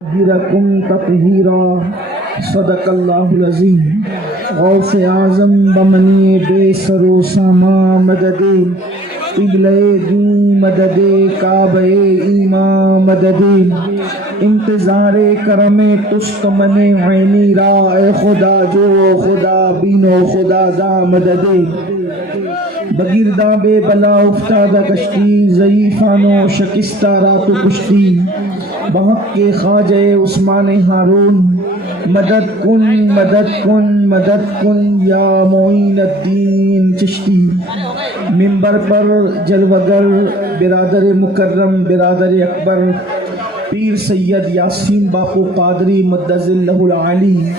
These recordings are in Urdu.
یطہرکم تطہیرا صدق اللہ العظیم۔ غوث اعظم بمنی بے سر و ساما مدد، قبلہ دین مدد، کعبہ ایمان مدد، انتظار کرم تست من عینی را، اے خدا جو خدا بین و خدا دا مدد۔ بگرداں بے بلا افتادہ کشتی، ضعیفانو شکستہ رات و کشتی، بحق کے خواجہ عثمان ہارون، مدد کن مدد کن مدد کن یا معین الدین چشتی۔ منبر پر جلوگر برادر مکرم برادر اکبر پیر سید یاسین باپو قادری مدظ اللہ العالی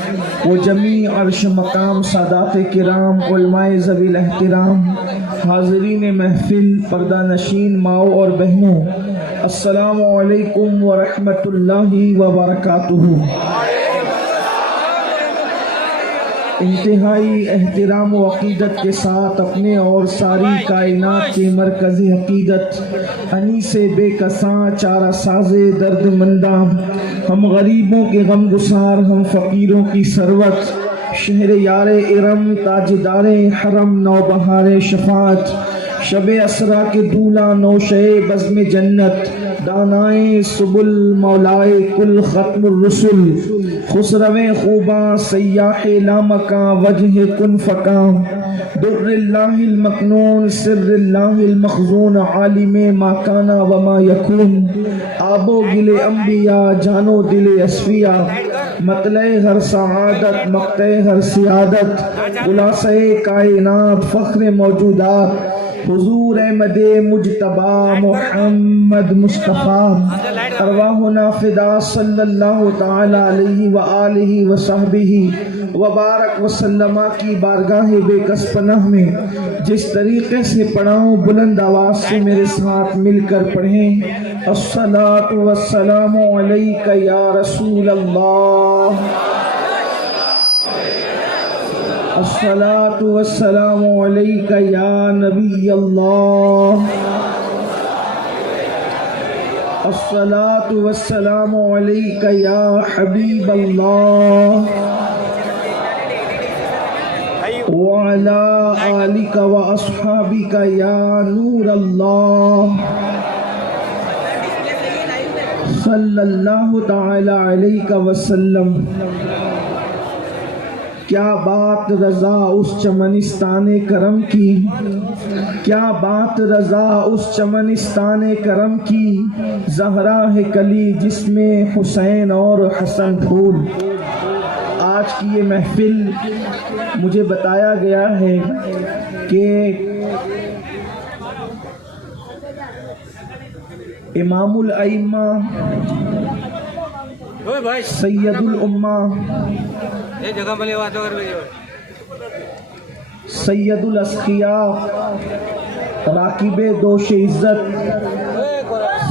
و جمیع عرش مقام سادات کرام علماء ذوی الاحترام، حاضرین محفل، پردہ نشین ماؤں اور بہنوں، السلام علیکم ورحمۃ اللہ وبرکاتہ۔ انتہائی احترام و عقیدت کے ساتھ اپنے اور ساری کائنات کے مرکزی عقیدت انیس بے کساں چارہ ساز درد منداں، ہم غریبوں کے غم گسار، ہم فقیروں کی ثروت، شہر یار ارم تاجدار حرم نوبہار شفاعت، شب اسرا کے دولہ نوشے بزم جنت، دانائے سبل مولائے کل ختم الرسل، خسرویں خوباں سیاح لامکاں وجہ کن فکاں، در اللہ المکنون سر اللہ المخزون، عالم ما کانا وما یکون، آب و گل انبیاء جانو دل اصفیاء، مطلع ہر سعادت مقطع ہر سیادت، خلاصہ کائنات فخر موجودات، حضور احمد مجتبی محمد مصطفیٰ، ارواحنا فدا صلی اللہ تعالی علیہ وآلہ وصحبہ وبارک وسلم کی بارگاہ بے کس پناہ میں جس طریقے سے پڑھاؤں بلند آواز سے میرے ساتھ مل کر پڑھیں۔ الصلاۃ والسلام علیک یا رسول اللہ، الصلاۃ والسلام علیک یا نبی اللہ، الصلاۃ والسلام علیک یا حبیب اللہ، وعلی آلک واصحابک یا نور اللہ، صلی اللہ تعالی علیہ وسلم۔ کیا بات رضا اس چمنستان کرم کی، کیا بات رضا اس چمنستان کرم کی، زہرا ہے کلی جس میں حسین اور حسن پھول۔ آج کی یہ محفل مجھے بتایا گیا ہے کہ امام الائمہ سید الامہ سید الاسقیاء راکب دوش عزت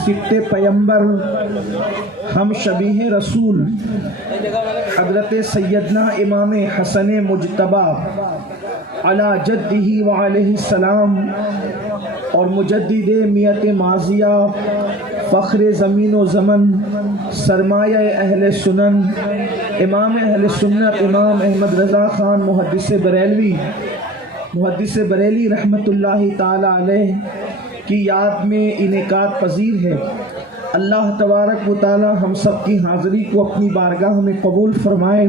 سبط پیمبر ہم شبیہ رسول حضرت سیدنا امام حسن مجتبی علی جدہ وعلیہ السلام اور مجدد میت ماضیہ، فخر زمین و زمن، سرمایہ اہل سنن، امام اہل سنت امام احمد رضا خان محدث بریلی رحمۃ اللہ تعالی علیہ کی یاد میں انعقاد پذیر ہے۔ اللہ تبارک و تعالی ہم سب کی حاضری کو اپنی بارگاہ میں قبول فرمائے،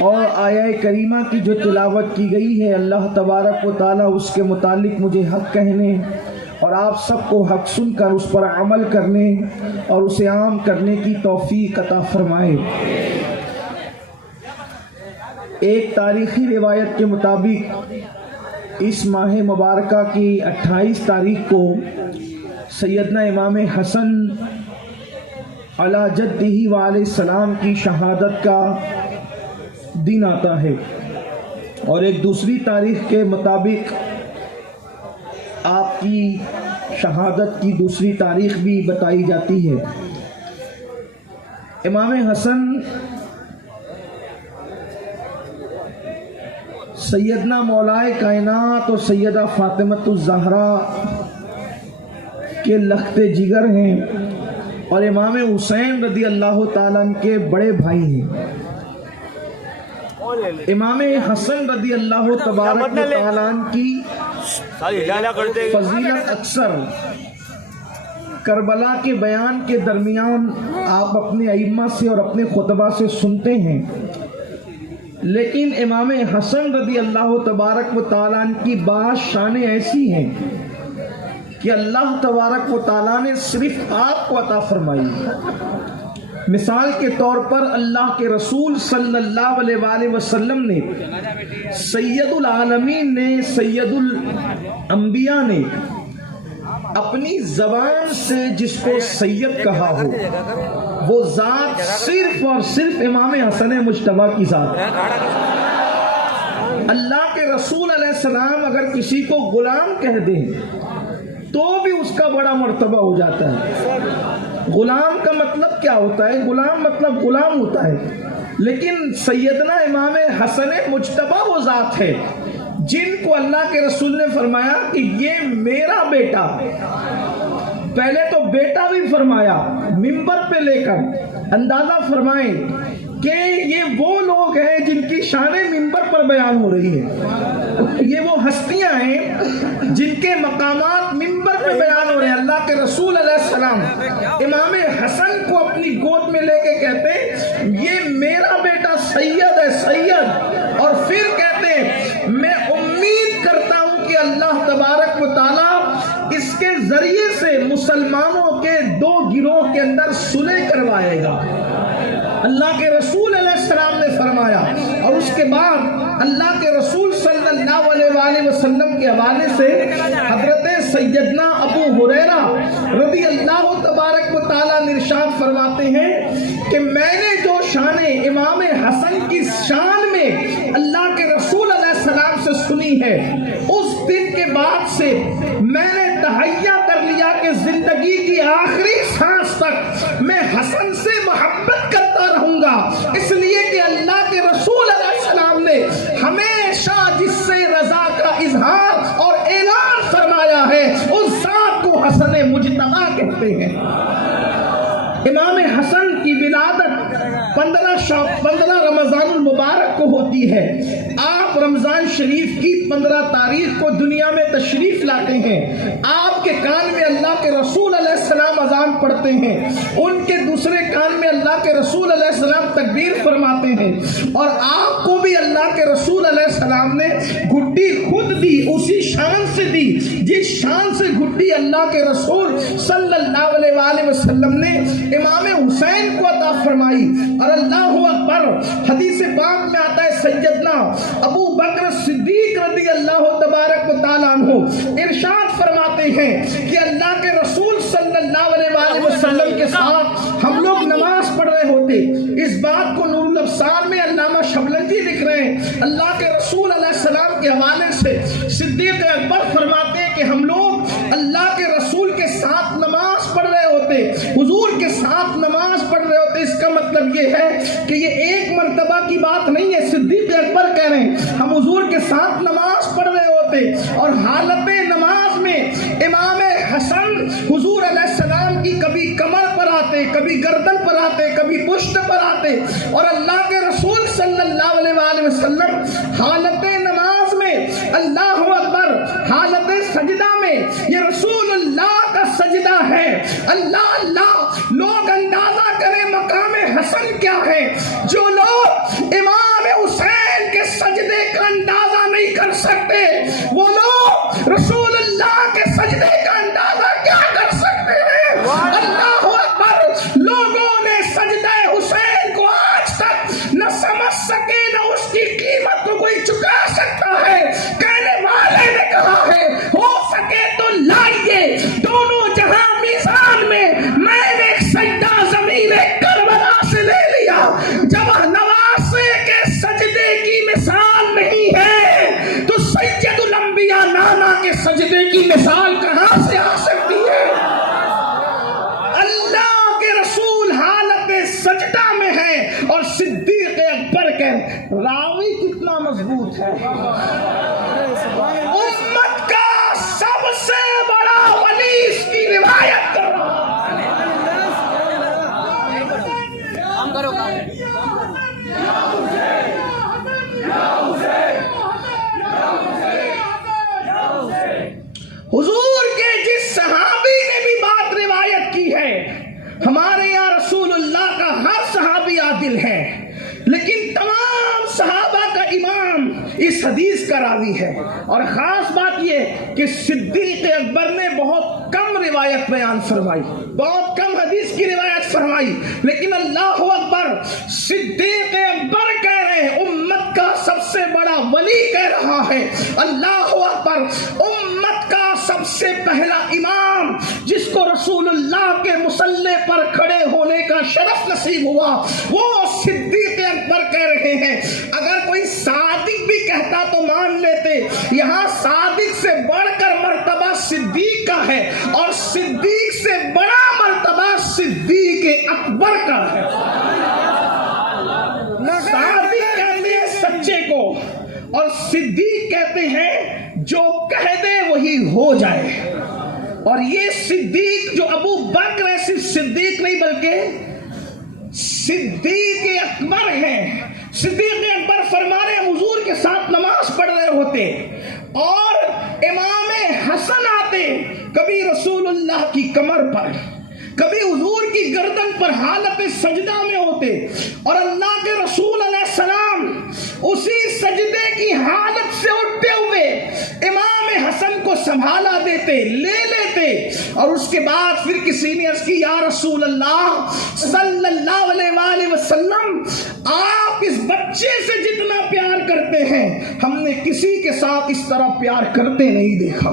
اور آیہ کریمہ کی جو تلاوت کی گئی ہے اللہ تبارک و تعالی اس کے متعلق مجھے حق کہنے اور آپ سب کو حق سن کر اس پر عمل کرنے اور اسے عام کرنے کی توفیق عطا فرمائے۔ ایک تاریخی روایت کے مطابق اس ماہ مبارکہ کی 28 تاریخ کو سیدنا امام حسن علی جدہ وعلیہ السلام کی شہادت کا دن آتا ہے، اور ایک دوسری تاریخ کے مطابق آپ کی شہادت کی دوسری تاریخ بھی بتائی جاتی ہے۔ امام حسن سیدنا مولائے کائنات اور سیدہ فاطمۃ الزہرا کے لخت جگر ہیں، اور امام حسین رضی اللہ تعالیٰ عنہ کے بڑے بھائی ہیں. امام حسن رضی اللہ تبارک و تعالیٰ عنہ کی فضیلت اکثر کربلا کے بیان کے درمیان آپ اپنے ائمہ سے اور اپنے خطبہ سے سنتے ہیں، لیکن امام حسن رضی اللہ تبارک و تعالیٰ عنہ کی بعض شانیں ایسی ہیں کہ اللہ تبارک و تعالیٰ نے صرف آپ کو عطا فرمائی. مثال کے طور پر اللہ کے رسول صلی اللہ علیہ وآلہ وسلم نے، سید العالمین نے، سید الانبیاء نے اپنی زبان سے جس کو سید کہا ہو، وہ ذات صرف اور صرف امام حسن مجتبیٰ کی ذات ہے. اللہ کے رسول علیہ السلام اگر کسی کو غلام کہہ دیں تو بھی اس کا بڑا مرتبہ ہو جاتا ہے. غلام کا مطلب کیا ہوتا ہے؟ غلام مطلب غلام ہوتا ہے، لیکن سیدنا امام حسن مجتبیٰ وہ ذات ہے جن کو اللہ کے رسول نے فرمایا کہ یہ میرا بیٹا. پہلے تو بیٹا بھی فرمایا منبر پہ لے کر. اندازہ فرمائیں کہ یہ وہ لوگ ہیں جن کی شانیں منبر پر بیان ہو رہی ہیں، یہ وہ ہستیاں ہیں جن کے مقامات منبر پہ بیان ہو رہے ہیں. اللہ کے رسول علیہ السلام امام حسن کو اپنی گود میں لے کے کہتے ہیں یہ میرا بیٹا سید ہے، سید. اور پھر کہتے ہیں میں امید کرتا ہوں کہ اللہ تبارک و تعالیٰ اس کے ذریعے سے مسلمانوں کے دو گروہ کے اندر صلح کروائے گا. اللہ کے رسول علیہ السلام نے فرمایا. اور اس کے بعد اللہ کے رسول صلی اللہ علیہ وآلہ وسلم کے حوالے سے حضرت سیدنا ابو ہریرہ رضی اللہ تبارک و تعالیٰ نے ارشاد فرماتے ہیں کہ میں نے جو شان امام حسن کی شان میں اللہ کے رسول علیہ السلام سے سنی ہے، اس دن کے بعد سے میں نے تہیہ کر لیا کہ زندگی کی آخری سانس تک میں حسن سے محبت کرتا رہوں گا، اس لیے کہ اللہ کے رسول علیہ السلام نے ہمیشہ جس سے رضا کا اظہار اور اعلان فرمایا ہے اس ذات کو حسن مجتبیٰ کہتے ہیں. امام حسن کی ولادت 15 رمضان المبارک کو ہوتی ہے. آپ رمضان شریف کی 15 تاریخ کو دنیا میں تشریف لاتے ہیں. آپ کے کان میں اللہ کے رسول علیہ السلام اذان پڑھتے ہیں، ان کے دوسرے کان میں اللہ کے رسول علیہ السلام تکبیر فرماتے ہیں، اور آپ کو بھی اللہ کے رسول علیہ السلام نے گھٹی خود دی، اسی شان سے دی جس شان سے گھٹی اللہ کے رسول صلی اللہ علیہ وآلہ وسلم نے امام حسین کو عطا فرمائی. اور اللہ اکبر، حدیث پاک میں آتا ہے سیدنا ابو بکر صدیق رضی اللہ تبارک و تعالیٰ عنہ ارشاد فرماتے ہیں کہ اللہ کے رسول صلی اللہ علیہ وآلہ وسلم کے ساتھ ہم لوگ نماز پڑھ رہے ہوتے. اس بات کو نور الابصار میں علامہ شبلنجی لکھ رہے ہیں. اللہ کے رسول علیہ السلام کے حوالے سے صدیق اکبر فرماتے ہیں کہ ہم لوگ اللہ کے رسول کے ساتھ نماز پڑھ رہے ہوتے، حضور کے ساتھ نماز پڑھ رہے ہوتے. اس کا مطلب یہ ہے کہ یہ ایک مرتبہ کی بات نہیں ہے. صدیق اکبر کہہ رہے ہیں ہم حضور کے ساتھ نماز پڑھ رہے ہوتے اور حالت نماز میں امام حسن حضور علیہ السلام کی کبھی کمر پر آتے، کبھی گردن پر آتے، کبھی پشت پر آتے، اور اللہ کے رسول صلی اللہ علیہ وآلہ وسلم حالت نماز میں اللہ اکبر، حالت سجدہ میں یہ رسول اللہ کا سجدہ ہے. اللہ اللہ، لوگ اندازہ کریں مقام حسن کیا ہے. جو لوگ امام حسین کے سجدے کا اندازہ نہیں کر سکتے، وہ لوگ رسول اللہ کے سجدے کا اندازہ کیا کر سکتے ہیں. اللہ اکبر، لوگوں نے سجدہ حسین کو آج تک نہ سمجھ سکے، نہ اس کی قیمت کو کوئی چکا سکتا ہے. کہنے والے نے کہا ہے ہو سکے تو لائیے دونوں جہاں میزان میں. میں نے ایک سجدہ زمین کربلا سے لے لیا. جب نواسے کے سجدے کی مثال نہیں ہے تو سید الانبیاء نانا کے سجدے کی مثال کہاں سے آ سکتی ہے. اللہ کے رسول حالت سجدہ میں ہے اور صدیق اکبر کے راوی کتنا مضبوط ہے. امت کا سب سے بڑا ولی اس کی روایت کر رہا ہے. حضور کے جس صحابی نے بھی بات روایت کی ہے، ہمارے یہاں رسول اللہ کا ہر صحابی عادل ہے، لیکن تمام صحابہ کا امام اس حدیث کا راوی ہے۔ اور خاص بات یہ کہ صدیق اکبر نے بہت کم روایت بیان فرمائی، بہت کم حدیث کی روایت فرمائی، لیکن اللہ اکبر، صدیق اکبر کہہ رہے ہیں، امت کا سب سے بڑا ولی کہہ رہا ہے، اللہ اکبر، امت کا سب سے پہلا امام جس کو رسول اللہ کے مصلی پر کھڑے ہونے کا شرف نصیب ہوا، وہ صدیق اکبر کہہ رہے ہیں۔ اگر کوئی صادق بھی کہتا تو مان لیتے، یہاں صادق سے بڑھ کر مرتبہ صدیق کا ہے، اور صدیق سے بڑا مرتبہ صدیق اکبر کا ہے۔ صادق کہتے ہیں سچے کو، اور صدیق کہتے ہیں جو کہہ دے وہی ہو جائے۔ اور یہ صدیق جو ابو بکر ہے، صرف صدیق نہیں بلکہ صدیق اکبر ہیں۔ صدیق اکبر فرما رہے ہیں حضور کے ساتھ نماز پڑھ رہے ہوتے، اور امام حسن آتے، کبھی رسول اللہ کی کمر پر، کبھی حضور کی گردن پر حالت سجدہ میں ہوتے، اور اللہ کے رسول علیہ السلام اسی سجدے کی حالت سے اٹھتے ہوئے امام حسن کو سنبھالا دیتے، لے لیتے، اور اس کے بعد پھر کسی نے عرض کی، یا رسول اللہ صلی اللہ علیہ وآلہ وسلم، آپ اس بچے سے جتنا پیار کرتے ہیں ہم نے کسی کے ساتھ اس طرح پیار کرتے نہیں دیکھا۔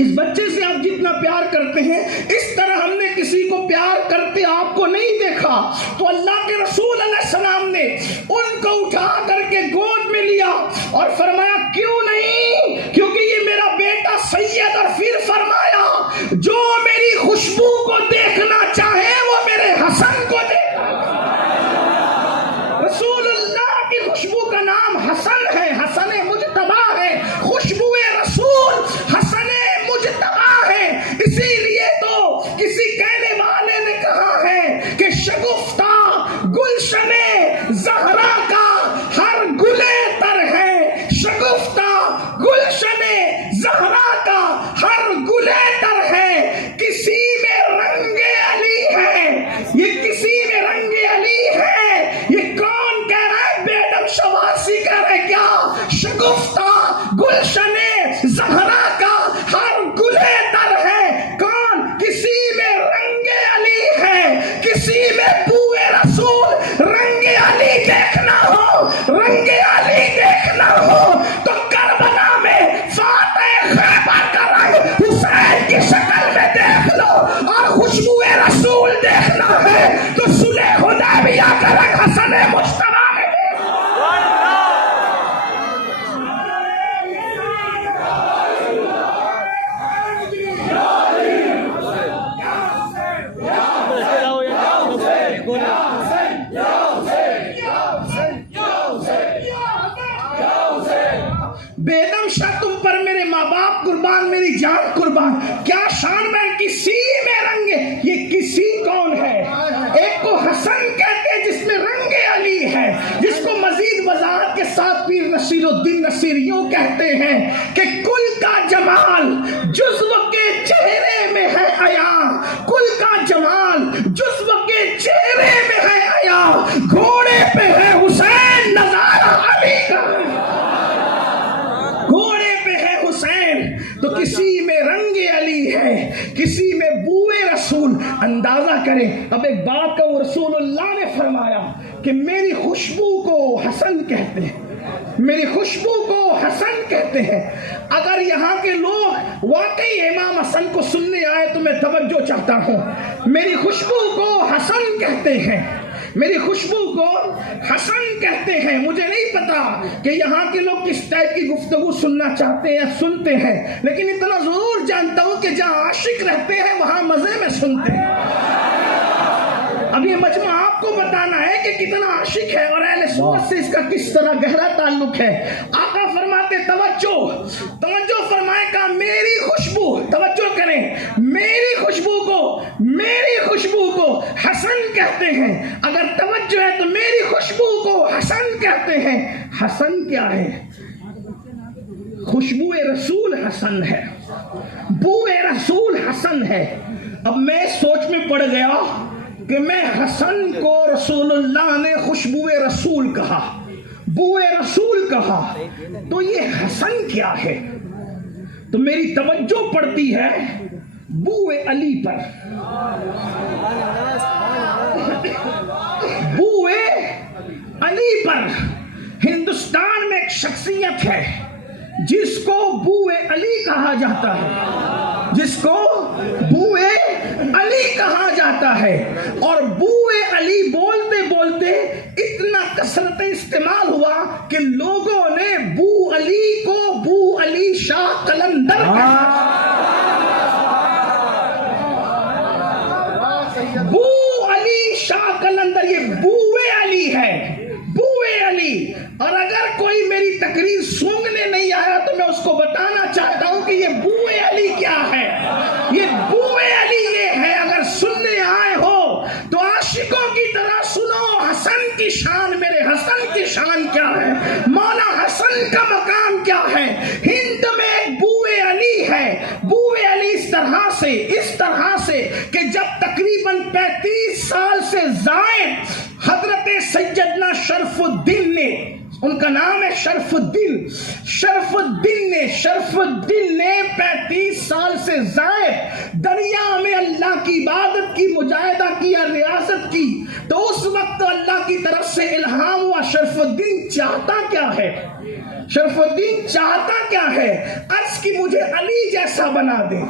اس بچے سے آپ جتنا پیار کرتے ہیں اس طرح ہم نے کسی کو پیار کرتے آپ کو نہیں دیکھا۔ تو اللہ کے رسول علیہ السلام نے ان کو اٹھا کر کے گود میں لیا اور فرمایا، کیوں نہیں؟ کیونکہ یہ میرا بیٹا سید، اور پھر فرمایا جو میری خوشبو کو دیکھنا چاہے وہ میرے حسن کو دیکھا۔ رسول اللہ کی خوشبو کا نام حسن ہے، حسن مجتبی ہے، خوشبو رسول حسن مجتبی ہے۔ اسی لیے تو کسی کہنے والے نے کہا ہے کہ شگفتہ گلشن زہرا کا ہر گلے تر ہے، شگفتہ گلشن زہرا کا ہر گلے تر ہے، کسی میں رنگ علی ہے، یہ کسی میں رنگ علی ہے۔ یہ کون کہہ رہا ہے؟ بیدم شواسی کہہ رہے کیا؟ شگفتہ گلشن زہرا کا ہر گلے تر ہے، کون؟ کسی میں رنگ علی ہے، کسی میں بوئے رسول۔ رنگ علی دیکھنا ہو، رنگ علی دیکھنا ہو تو کربلا میں فاتح خیبر کا رنگ حسین کی شکل میں دیکھ لو، اور خوشبو رسول دیکھنا ہے تو صلح حدیبیہ کا رنگ حسن مجتبی میں بیدم شاہ تم پر میرے ماں باپ قربان، میری جان قربان، کیا شان میں کسی میں رنگ، یہ کسی کون ہے؟ ایک کو حسن کہتے ہیں جس میں رنگ علی ہے، جس کو مزید وضاحت کے ساتھ پیر نصیر الدین نصیر یوں کہتے ہیں کہ کل کا جمال جزو کے چہرے میں ہے عیا، کل کا جمال جزو کے چہرے میں ہے عیا، گھوڑے پہ ہے حسین نظارہ علی کا، گھوڑے پہ ہے حسین تو کسی میں رنگ علی ہے، کسی میں بوئے رسول۔ اندازہ کریں، اب ایک بات کہوں، رسول اللہ نے فرمایا کہ میری خوشبو کو حسن کہتے ہیں، میری خوشبو کو حسن کہتے ہیں۔ اگر یہاں کے لوگ واقعی امام حسن کو سننے آئے تو میں توجہ چاہتا ہوں، میری خوشبو کو حسن کہتے ہیں، میری خوشبو کو حسن کہتے ہیں۔ مجھے نہیں پتا کہ یہاں کے لوگ کس ٹائپ کی گفتگو سننا چاہتے ہیں یا سنتے ہیں، لیکن اتنا ضرور جانتا ہوں کہ جہاں عاشق رہتے ہیں وہاں مزے میں سنتے ہیں۔ اب یہ مجمع آپ کو بتانا ہے کہ کتنا عاشق ہے اور اہل سنت سے اس کا کس طرح گہرا تعلق ہے۔ آقا فرماتے توجہ فرمائے کہ میری خوشبو، توجہ کریں، میری خوشبو کو حسن کہتے ہیں۔ اگر توجہ امت جو ہے تو میری خوشبو کو حسن کہتے ہیں. حسن کیا ہے؟ خوشبو رسول حسن ہے، بو رسول حسن ہے. اب میں سوچ میں پڑ گیا کہ میں حسن کو رسول اللہ نے خوشبو رسول کہا، بو رسول کہا، تو یہ حسن کیا ہے؟ تو میری توجہ پڑتی ہے بو علی پر. بو علی پر. ہندوستان میں ایک شخصیت ہے جس کو بو علی کہا جاتا ہے، جس کو بو علی کہا جاتا ہے. اور بو علی بولتے بولتے اتنا کثرت استعمال ہوا کہ لوگوں نے بو علی کو بو علی شاہ قلندر کہا. بو علی شاہ قلندر، یہ بو علی ہے، بو علی. اور اگر کوئی میری تقریر سونگنے نہیں آیا تو میں اس کو بتانا چاہتا ہوں کہ یہ بو علی کیا ہے. یہ بو علی یہ ہے. اگر سننے آئے ہو تو عاشقوں کی طرح سنو. حسن کی شان، میرے حسن کی شان کیا ہے، مولا حسن کا مقام کیا ہے. ہند میں ایک بو علی ہے. بو علی اس طرح سے کہ جب تقریباً 35 سال سے زائد حضرت سیدنا شرف الدین نے، ان کا نام ہے شرف الدین نے 35 سال سے زائد دریا میں اللہ کی عبادت کی، مجاہدہ کیا، ریاضت کی. تو اس وقت اللہ کی طرف سے الہام ہوا شرف الدین چاہتا کیا ہے، شرف الدین چاہتا کیا ہے. عرض کی مجھے علی جیسا بنا دے،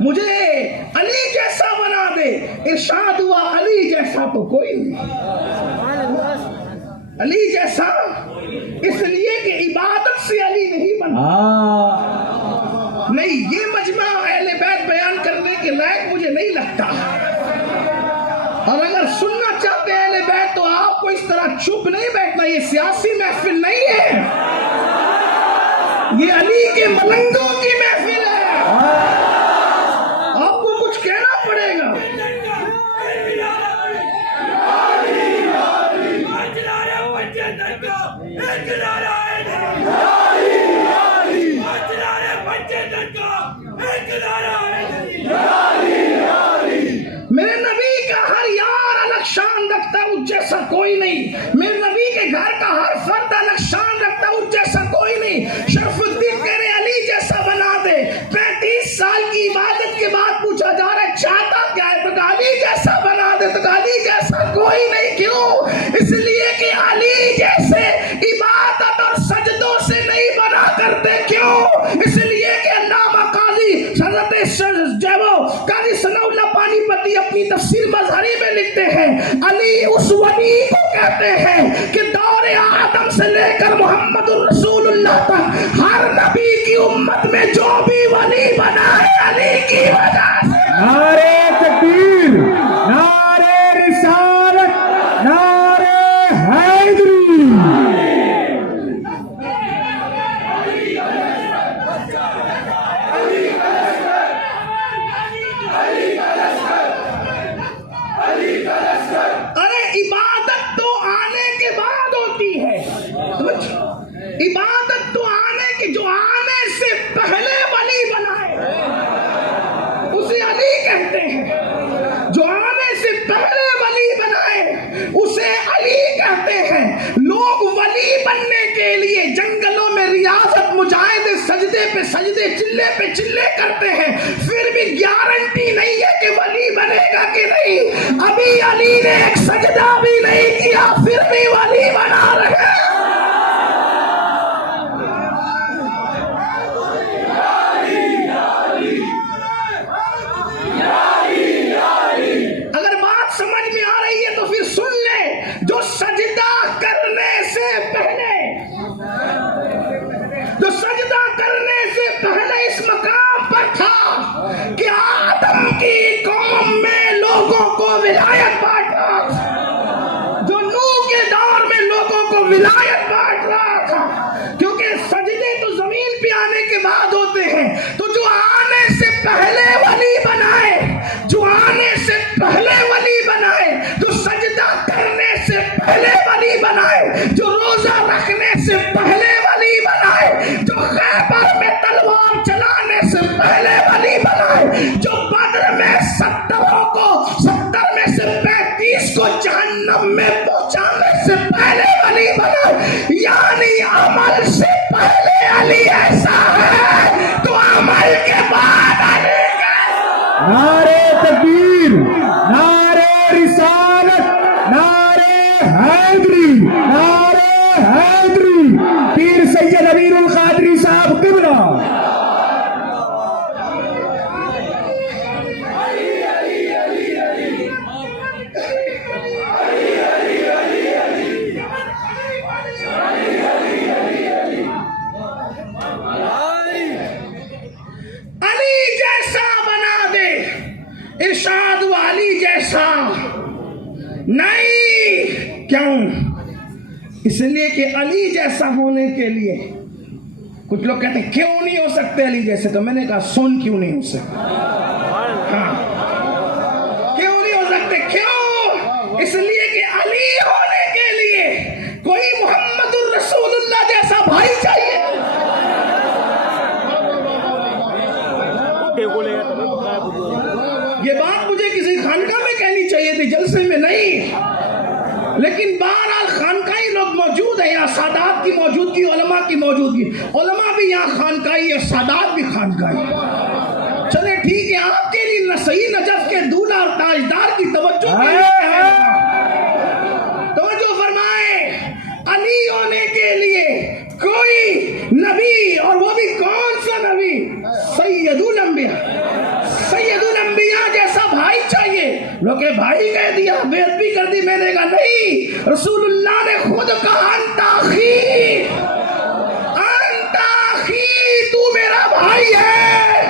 مجھے علی جیسا بنا دے. ارشاد ہوا علی جیسا تو کوئی نہیں. علی جیسا اس لیے کہ عبادت سے علی نہیں بنا. نہیں، یہ مجمع اہل بیت بیان کرنے کے لائق مجھے نہیں لگتا. اور اگر سننا چاہتے ہیں اہل بیت تو آپ کو اس طرح چپ نہیں بیٹھنا. یہ سیاسی محفل نہیں ہے، یہ علی کے ملنگوں کی محفل ہے. آپ کو کچھ کہنا پڑے گا. میرے نبی کا ہر یار الگ شان رکھتا ہے، اس جیسا کوئی نہیں. میرے نبی کے گھر کا ہر فرد الگ شان رکھتا ہے، اس جیسا کوئی نہیں. شرف الدین کہہ رہے علی جیسا بنا دے. 35 سال کی عبادت کے بعد پوچھا جا رہا ہے چاہتا کیا ہے، تو علی جیسا بنا دے. تو علی جیسا کوئی نہیں. کیوں؟ اس لیے کہ علی جیسے عبادت اور سجدوں سے نہیں بنا کرتے. کیوں؟ اس لیے کہ علامہ قاضی حضرت قاضی ثناء اللہ پانی پتی اپنی تفسیر مظہری میں لکھتے ہیں علی اس ولی کو کہتے ہیں کہ دور آدم سے لے کر محمد الرسول اللہ تک ہر نبی کی امت میں جو بھی ولی بنا ہے علی کی وجہ سے. نعرے تکبیر، نعرے رسالت، نعرے حیدری. ارے عبادت تو آنے کے بعد ہوتی ہے. عبادت تو آنے کے، جو آنے سے پہلے ولی بنائے اسے علی کہتے ہیں. جو آنے سے پہلے ولی بنائے اسے علی کہتے ہیں. لوگ ولی بننے کے لیے جنگلوں میں ریاضت، مجاہدے، سجدے پہ سجدے، چلے پہ چلے کرتے ہیں، پھر بھی گارنٹی نہیں ہے کہ ولی بنے گا کہ نہیں. ابھی علی نے ایک سجدہ بھی نہیں کیا پھر بھی ولی بنا رہے ہیں. اگر بات سمجھ میں آ رہی ہے تو پھر سن لیں. جو سجدہ کرنے سے پہلے، جو سجدہ کرنے سے پہلے اس مقام پر تھا کہ آدم کی قوم میں لوگوں کو ولایت بانٹ رہا تھا، جو نوح کے دور میں لوگوں کو ولایت بانٹ رہا تھا. کیونکہ سجدے تو زمین پہ آنے کے بعد ہوتے ہیں. تو جو آنے سے پہلے ولی بنائے، جو آنے سے پہلے ولی بنائے 35 کو جہنم میں پہنچانے سے پہلے علی بنا، یعنی عمل سے پہلے علی ایسا ہے تو عمل کے بعد علی کا۔ نعرے تکبیر، نعرے رسالت، نعرے حیدری، نعرے حیدری، پیر سید امیر القادری صاحب قبلہ۔ ارشاد والی جیسا نہیں، کیوں؟ اس لیے کہ علی جیسا ہونے کے لیے کچھ لوگ کہتے ہیں کیوں نہیں ہو سکتے علی جیسے، تو میں نے کہا سن کیوں نہیں ہو سکتے؟ ہاں کیوں نہیں ہو سکتے؟ کیوں؟ اس لیے کہ علی ہونے کے لیے کوئی محمد الرسول اللہ جیسا بھائی چاہیے۔ یہ بات مجھے کسی خانقاہ میں کہنی چاہیے تھی، جلسے میں نہیں، لیکن بہرحال خانقاہی لوگ موجود ہیں یہاں، سادات کی موجودگی، علماء کی موجودگی، علماء بھی یہاں خانقاہی ہے، سادات بھی خانقاہی۔ چلے ٹھیک ہے، آپ کے لیے صحیح نجف کے دولہا اور تاجدار کی توجہ فرمائے، علی ہونے کے لیے کوئی نبی، اور وہ بھی کون سا نبی؟ سید الانبیاء، سید الانبیاء جیسا بھائی چاہیے۔ لوگ بھائی کہہ دیا، بیعت بھی کر دی، میں نے کہا نہیں، رسول اللہ نے خود کہا انت اخی، انت اخی، تو میرا بھائی ہے،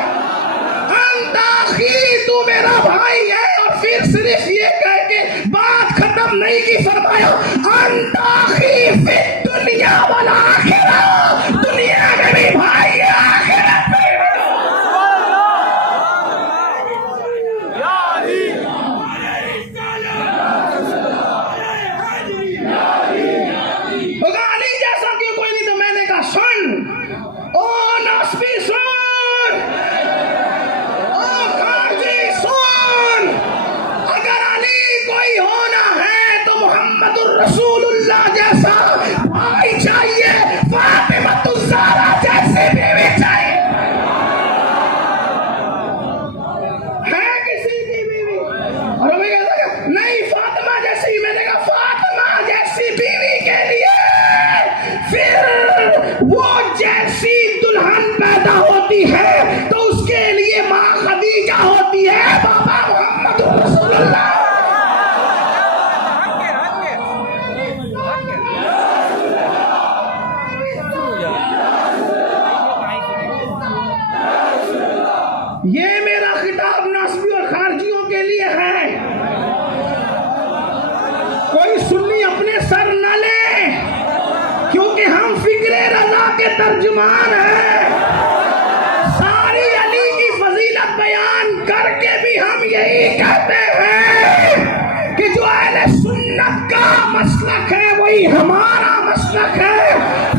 انت اخی، تو میرا بھائی ہے۔ اور پھر صرف یہ کہہ کے بات ختم نہیں کی، فرمایا انت اخی فی الدنیا والآخرہ، دنیا میں بھی بھائی ہے، آخرت میں بھی۔ رسول اللہ جیسا بھائی چاہیے، فاطمہ الزہرا جیسے بیوی چاہیے۔ ہے کسی کی بیوی؟ اور ہمیں کہتا ہے نہیں فاطمہ جیسی، میں نے کہا فاطمہ جیسی بیوی کے لیے پھر وہ جیسی دلہن پیدا ہوتی ہے تو اس کے لیے ماں خدیجہ ہوتی ہے، بابا محمد رسول اللہ۔ یہ میرا خطاب ناسبی اور خارجیوں کے لیے ہے، کوئی سنی اپنے سر نہ لے، کیونکہ ہم فکر رضا کے ترجمان ہیں۔ ساری علی کی فضیلت بیان کر کے بھی ہم یہی کہتے ہیں کہ جو اہل سنت کا مسلک ہے وہی ہمارا مسلک ہے،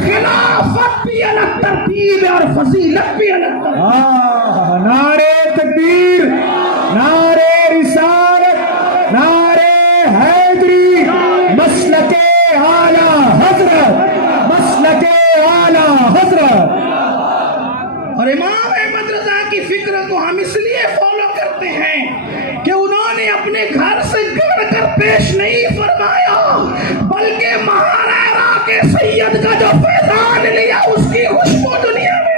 خلافت بھی الگ ترتیب ہے اور فضیلت بھی الگ ترتیب ہے۔ نعرے تکبیر، نعرے رسالت، نعرے حیدری، مسلک اعلیٰ حضرت، مسلک اعلیٰ حضرت۔ اور امام احمد رضا کی فکر کو ہم اس لیے فالو کرتے ہیں کہ انہوں نے اپنے گھر سے گڑ کر پیش نہیں فرمایا، بلکہ مہاراجا کے سید کا جو فیضان لیا اس کی خوشبو دنیا میں۔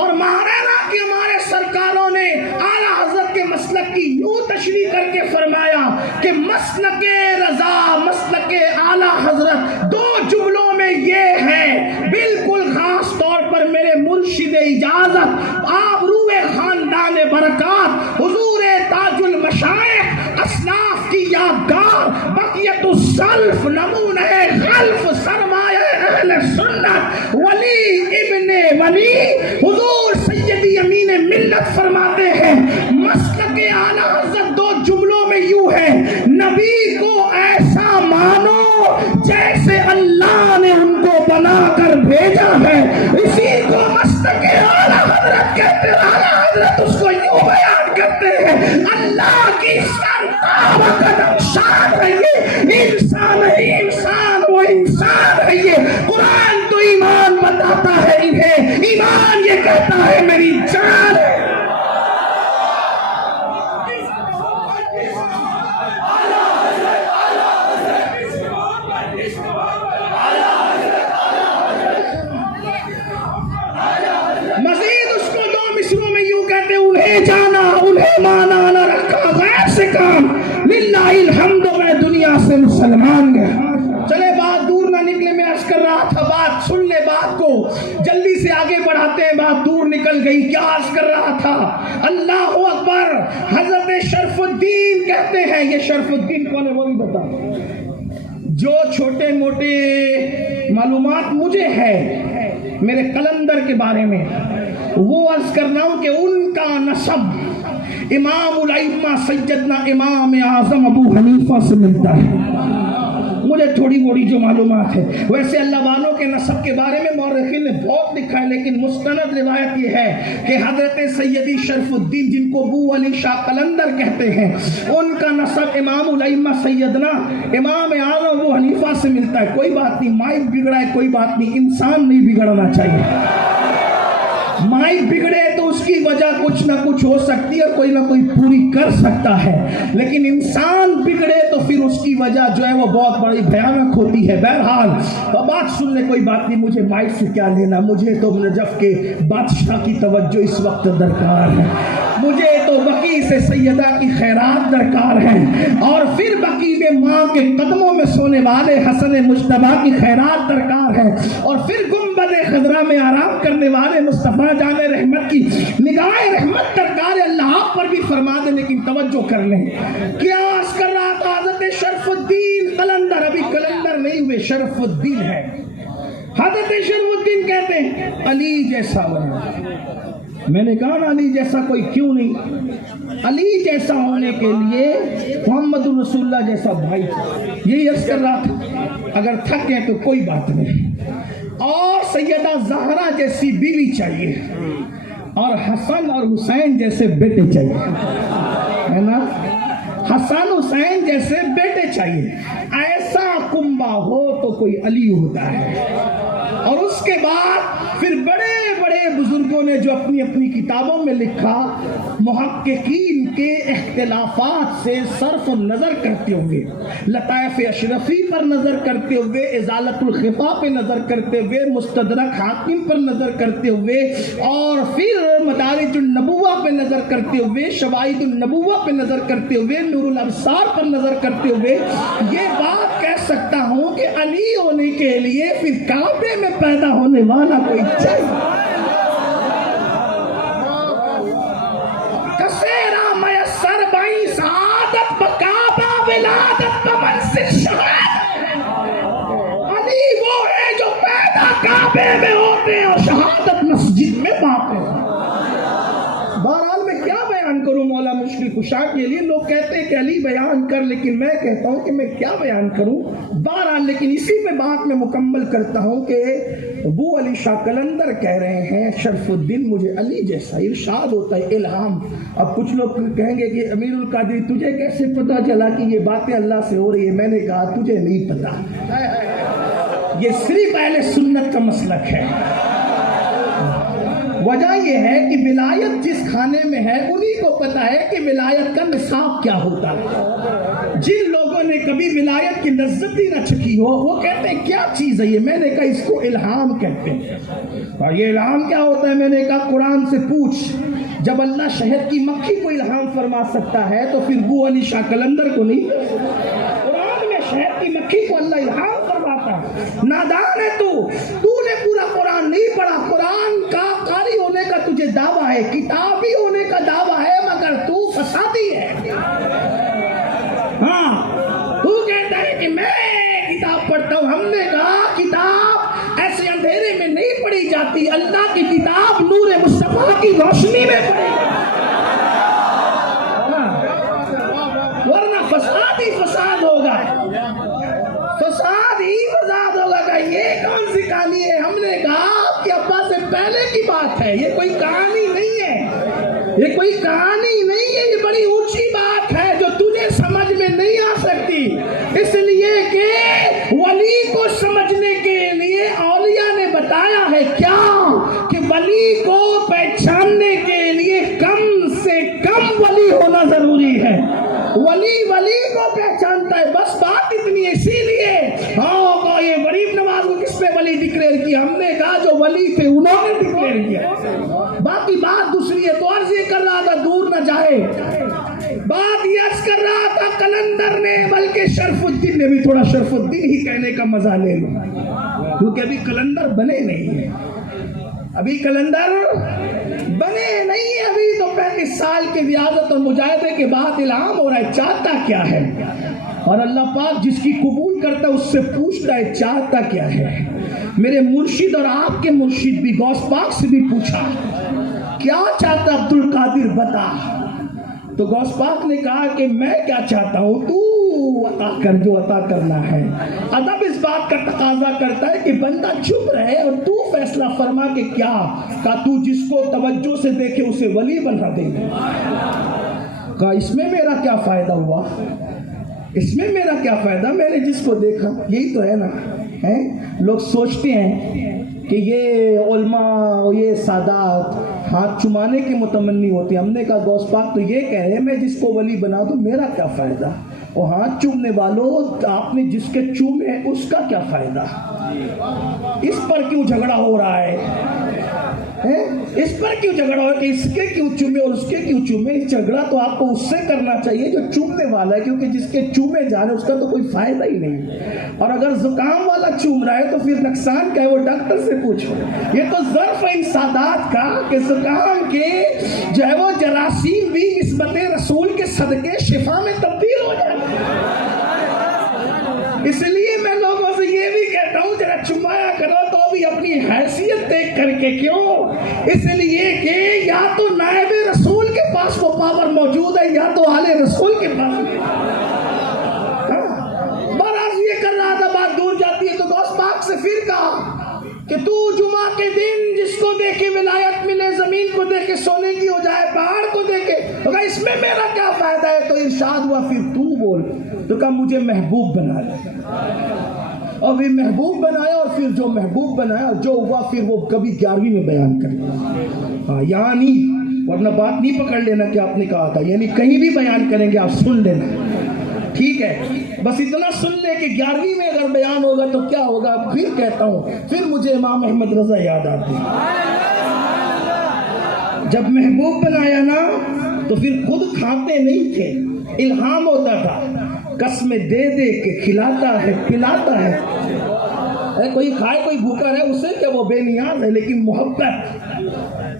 اور مہاراجا کے ہمارے سرکاروں نے اعلیٰ حضرت کے مسلک کی یوں تشریح کر کے فرمایا کہ مسلک رضا، مسلک اعلیٰ حضرت دو جملوں میں یہ ہے، بالکل خاص طور پر میرے مرشد اجازت آبروئے خاندان برکات حضور تاج المشائخ اسلاف کی یادگار بقیت السلف نمونہ خلف سرمایہ اہل سنت ولی ابن ولی حضور سیدی امین ملت فرماتے ہیں مسلک اعلیٰ حضرت دو جملوں میں یوں ہے، نبی کو ایسا مانو جیسے اللہ نے ان کو بنا کر بھیجا ہے، اسی کو مسلک اعلیٰ حضرت کہتے ہیں، اعلیٰ حضرت اس کو یوں بیان کرتے ہیں، اللہ کی شان ہے یہ، انسان ہے انسان، وہ انسان ہے یہ۔ قرآن تو ایمان بتاتا ہے انہیں، ایمان یہ کہتا ہے میری جان ہے۔ مزید اس کو دو مصروں میں یوں کہتے ہیں، انہیں جانا انہیں مانا نہ رکھا غیر سے کام، للہ الحمد میں دنیا سے مسلمان گیا۔ چلے بات دور نہ نکلے، میں عرض کر رہا تھا، بات سن لے، بات کو جلدی سے آگے بڑھاتے ہیں، بات دور نکل گئی۔ کیا عرض کر رہا تھا؟ اللہ اکبر۔ حضرت شرف الدین کہتے ہیں، یہ شرف الدین کون ہے وہ بھی بتا۔ جو چھوٹے موٹے معلومات مجھے ہے میرے قلندر کے بارے میں، وہ عرض کر رہا ہوں کہ ان کا نسب امام الائمہ سیدنا امام اعظم ابو حنیفہ سے ملتا ہے۔ مجھے تھوڑی بوڑی جو معلومات ہے، ویسے اللہ والوں کے نسب کے بارے میں مورخین نے بہت لکھا ہے، لیکن مستند روایت یہ ہے کہ حضرت سیدی شرف الدین، جن کو ابو علی شاہ قلندر کہتے ہیں، ان کا نسب امام الائمہ سیدنا امام اعظم ابو حنیفہ سے ملتا ہے۔ کوئی بات نہیں، مائک بگڑا ہے کوئی بات نہیں، انسان نہیں بگڑنا چاہیے۔ مائک بگڑے تو اس کی وجہ کچھ نہ کچھ ہو سکتی ہے، کوئی نہ کوئی پوری کر سکتا ہے، لیکن انسان بگڑے تو پھر اس کی وجہ جو ہے وہ بہت بڑی بھیانک ہوتی ہے۔ بہرحال تو بات سن لے، کوئی بات نہیں، مجھے مائک سے کیا لینا، مجھے تو نجف کے بادشاہ کی توجہ اس وقت درکار ہے، مجھے تو بقی سے سیدہ کی خیرات درکار ہے، اور پھر بقی میں ماں کے قدموں میں سونے والے حسن مجتبیٰ کی خیرات درکار ہے، اور پھر گنبد خضرا میں آرام کرنے والے مصطفیٰ جان رحمت کی نگاہ رحمت درکار ہے۔ اللہ آپ پر بھی فرما دے، لیکن توجہ کر لیں۔ کیا عرض کر رہا تھا؟ حضرت شرف الدین قلندر، ابھی قلندر نہیں ہوئے، شرف الدین ہے۔ حضرت شرف الدین کہتے ہیں علی جیسا بنا۔ میں نے کہا نا علی جیسا کوئی کیوں نہیں؟ علی جیسا ہونے کے لیے محمد رسول اللہ جیسا بھائی، یہی عرض کر رہا تھا۔ اگر تھک گئے تو کوئی بات نہیں، اور سیدہ زہرا جیسی بیوی چاہیے، اور حسن اور حسین جیسے بیٹے چاہیے، ہے نا؟ حسن حسین جیسے بیٹے چاہیے۔ ایسا کنبہ ہو تو کوئی علی ہوتا ہے۔ اور اس کے بعد پھر بڑے بڑے بزرگوں نے جو اپنی اپنی کتابوں میں لکھا، محققین کے اختلافات سے صرف نظر کرتے ہوئے، لطائف اشرفی پر نظر کرتے ہوئے، ازالت الخفا پہ نظر کرتے ہوئے، مستدرک حاکم پر نظر کرتے ہوئے، اور پھر مدارج النبوہ پہ نظر کرتے ہوئے، شواہد النبوہ پہ نظر کرتے ہوئے، نور الابصار پر نظر کرتے ہوئے، یہ بات کہہ سکتا ہوں کہ علی ہونے کے لیے پھر کعبے میں پیدا ہونے والا کوئی چاہیے۔ کسیرا میسر بائی سعادت بکعبہ ولادت بمنزل شہادت۔ علی وہ ہے جو پیدا کعبے میں ہوتے ہیں اور شہادت مسجد میں پاتے ہیں۔ بہرحال میں کیا بیان کروں مولا مشکل کشا کے لیے؟ لوگ کہتے ہیں کہ علی بیان کر، لیکن میں کہتا ہوں کہ میں کیا بیان کروں۔ بہرحال لیکن اسی پہ بات میں مکمل کرتا ہوں کہ ابو علی شاہ قلندر کہہ رہے ہیں شرف الدین مجھے علی جیسا، ارشاد ہوتا ہے الہام۔ اب کچھ لوگ کہیں گے کہ امیر القادری تجھے کیسے پتا چلا کہ یہ باتیں اللہ سے ہو رہی ہے؟ میں نے کہا تجھے نہیں پتا، یہ صرف اہل سنت کا مسلک ہے۔ وجہ یہ ہے کہ ولایت جس کھانے میں ہے انہی کو پتا ہے کہ ولایت کا نصاب کیا ہوتا ہے۔ جن لوگوں نے کبھی ولایت کی لذت ہی نہ چکھی ہو وہ کہتے ہیں کیا چیز ہے یہ؟ میں نے کہا اس کو الہام کہتے ہیں۔ اور یہ الہام کیا ہوتا ہے؟ میں نے کہا قرآن سے پوچھ۔ جب اللہ شہد کی مکھی کو الہام فرما سکتا ہے تو پھر ابو علی شاہ قلندر کو نہیں؟ قرآن میں شہد کی مکھی کو اللہ الہام فرماتا ہے۔ نادان ہے تو نے پورا قرآن نہیں پڑھا۔ قرآن کا قاری ہونے کا تجھے دعویٰ ہے، کتابی ہونے کا دعویٰ ہے، مگر تو فسادی ہے۔ ہاں تو کہتا ہے کہ میں کتاب پڑھتا ہوں۔ ہم نے کہا کتاب ایسے اندھیرے میں نہیں پڑھی جاتی، اللہ کی کتاب نور مصطفیٰ کی روشنی میں پڑھی جاتی، ورنہ فساد ہی فساد ہوگا، فساد ہی فساد ہوگا۔ کہ یہ کون سکھا لیے. ہم نے کہا کہ ابا سے پہلے کی بات ہے, یہ کوئی کہانی نہیں ہے, یہ کوئی کہانی نہیں ہے, یہ بڑی اونچی بات ہے جو تجھے سمجھ میں نہیں آ سکتی. اس لیے کہ ولی کو سمجھنے کے لیے اولیاء نے بتایا ہے کیا کہ ولی کو پہچاننے کے لیے کم سے کم ولی ہونا ضروری ہے. ولی کو پہچانتا ہے, بس بات اتنی ہے. اسی لیے ہاں یہ غریب نواز کو کس پہ ولی ڈکلیئر کیا؟ ہم نے کہا جو ولی تھے انہوں نے ڈکلیئر کیا, باقی بات دوسری ہے. تو عرض یہ کر رہا تھا, دور نہ جائے, بات یہ عرض کر رہا تھا کلندر نے, بلکہ شرف الدین نے بھی تھوڑا شرف الدین ہی کہنے کا مزہ لے لو, کیونکہ ابھی کلندر بنے نہیں ہیں, ابھی کلندر بنے نہیں ہیں, ابھی تو 35 سال کے ریاضت اور مجاہدے کے بعد الہام ہو رہا ہے. چاہتا کیا ہے؟ اور اللہ پاک جس کی قبول کرتا ہے اس سے پوچھتا ہے چاہتا کیا ہے. میرے مرشد اور آپ کے مرشد بھی غوث پاک سے بھی پوچھا کیا چاہتا عبد القادر بتا, تو غوث پاک نے کہا کہ میں کیا چاہتا ہوں, تو عطا کر جو عطا کرنا ہے. ادب اس بات کا تقاضا کرتا ہے کہ بندہ چپ رہے اور تو فیصلہ فرما کہ کیا. کہا تو جس کو توجہ سے دیکھے اسے ولی بنا دے گا. کہا اس میں میرا کیا فائدہ ہوا, اس میں میرا کیا فائدہ, میں نے جس کو دیکھا. یہی تو ہے نا, لوگ سوچتے ہیں کہ یہ علماء یہ سادات ہاتھ چمانے کے متمنی ہوتے ہیں. ہم نے کہا غوث پاک تو یہ کہہ رہے ہیں میں جس کو ولی بنا دوں میرا کیا فائدہ, اور ہاتھ چومنے والوں آپ نے جس کے چومے اس کا کیا فائدہ. اس پر کیوں جھگڑا ہو رہا ہے, اس پر کیوں جھگڑا ہو رہا ہے کہ اس کے کیوں چومے اور اس کے کیوں چومے. جھگڑا تو آپ کو اس سے کرنا چاہیے جو چومنے والا ہے, کیونکہ جس کے چومے جا رہے اس کا تو کوئی فائدہ ہی نہیں. اور اگر زکام والا چوم رہا ہے تو پھر نقصان کیا ہے وہ ڈاکٹر سے پوچھو. یہ تو ظرف ہے ان سادات کا کہ زکام کے جو ہے وہ جراثیم بھی نسبت رسول کے صدقے شفا میں تبدیل ہو جائے. اس لیے میں لوگوں سے یہ بھی کہتا ہوں ذرا چمایا کرو تو بھی اپنی حیثیت دیکھ کر کے. کیوں؟ اس لیے کہ یا تو نائب رسول کے پاس وہ پاور موجود ہے یا تو آل رسول کے پاس. براز یہ کر رہا تھا, بات دور جاتی ہے. تو غوث پاک سے پھر کہا کہ تو جمعہ کے دن جس کو دیکھے ولایت ملے, زمین کو دیکھے سونے کی ہو جائے, پہاڑ کو دیکھے, تو کہا اس میں میرا کیا فائدہ ہے. تو ارشاد ہوا پھر تو بول. تو کہا مجھے محبوب بنا لے, اور پھر محبوب بنایا, اور پھر جو محبوب بنایا جو ہوا پھر وہ کبھی 11ویں میں بیان کرے. یہاں نہیں, ورنہ بات نہیں پکڑ لینا کہ آپ نے کہا تھا, یعنی کہیں بھی بیان کریں گے آپ سن لینا, ٹھیک ہے. بس اتنا سن لے کہ 11ویں میں اگر بیان ہوگا تو کیا ہوگا. پھر کہتا ہوں, پھر مجھے امام احمد رضا یاد آتے ہیں. جب محبوب بنایا نا تو پھر خود کھاتے نہیں تھے, الہام ہوتا تھا. قسمیں دے دے کے کھلاتا ہے پلاتا ہے. کوئی کھائے کوئی بھوکا رہے اسے کیا, وہ بے نیاز ہے, لیکن محبت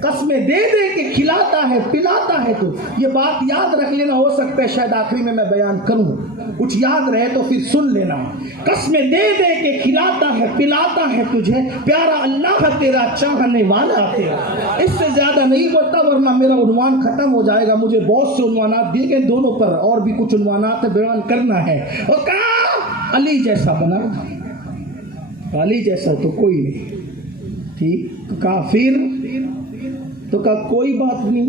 قسمیں دے دے کے کھلاتا ہے پلاتا ہے. تو یہ بات یاد رکھ لینا, ہو سکتا ہے شاید آخری میں بیان کروں, کچھ یاد رہے تو پھر سن لینا. قسمیں دے دے کے کھلاتا ہے پلاتا ہے تجھے, پیارا اللہ تیرا چاہنے والا تیرا. اس سے زیادہ نہیں بولتا ورنہ میرا عنوان ختم ہو جائے گا. مجھے بہت سے عنوانات دیے گئے دونوں پر, اور بھی کچھ عنوانات بیان کرنا ہے. اور کہا علی جیسا بنا, علی جیسا تو کوئی نہیں, ٹھیک. کہا پھر, تو کہا کوئی بات نہیں,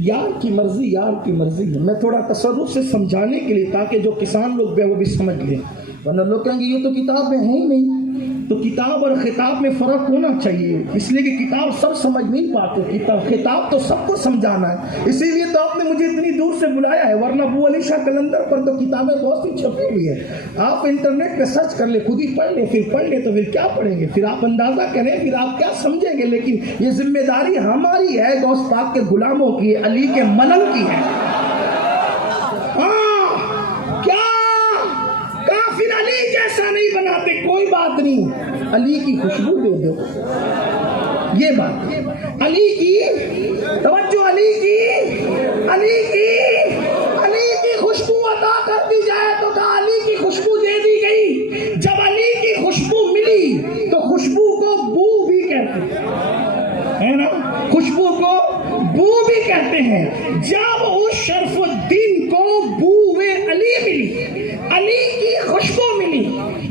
یار کی مرضی, یار کی مرضی ہے. میں تھوڑا تصرف سے سمجھانے کے لیے تاکہ جو کسان لوگ بھی وہ بھی سمجھ لیں, ورنہ لوگ کہیں گے یہ تو کتاب میں ہے ہی نہیں. تو کتاب اور خطاب میں فرق ہونا چاہیے, اس لیے کہ کتاب سب سمجھ نہیں پاتے, خطاب تو سب کو سمجھانا ہے. اسی لیے تو آپ نے مجھے اتنی دور سے بلایا ہے, ورنہ ابو علی شاہ کلندر پر تو کتابیں بہت سی چھپی ہوئی ہے. آپ انٹرنیٹ پہ سرچ کر لیں, خود ہی پڑھ لیں, پھر پڑھ لیں تو پھر کیا پڑھیں گے, پھر آپ اندازہ کریں, پھر آپ کیا سمجھیں گے. لیکن یہ ذمہ داری ہماری ہے, غوث پاک کے غلاموں کی, علی کے ملنگ کی ہے. ایسا نہیں بناتے, کوئی بات نہیں, علی کی خوشبو دے دو. یہ بات علی کی توجہ, علی کی خوشبو عطا کر دی جائے. تو کہا علی کی خوشبو دے دی گئی. جب علی کی خوشبو ملی تو خوشبو کو بو بھی کہتے ہیں نا, خوشبو کو بو بھی کہتے ہیں. جب اس شرف الدین کو بوئے علی ملی, علی کی خوشبو ملی,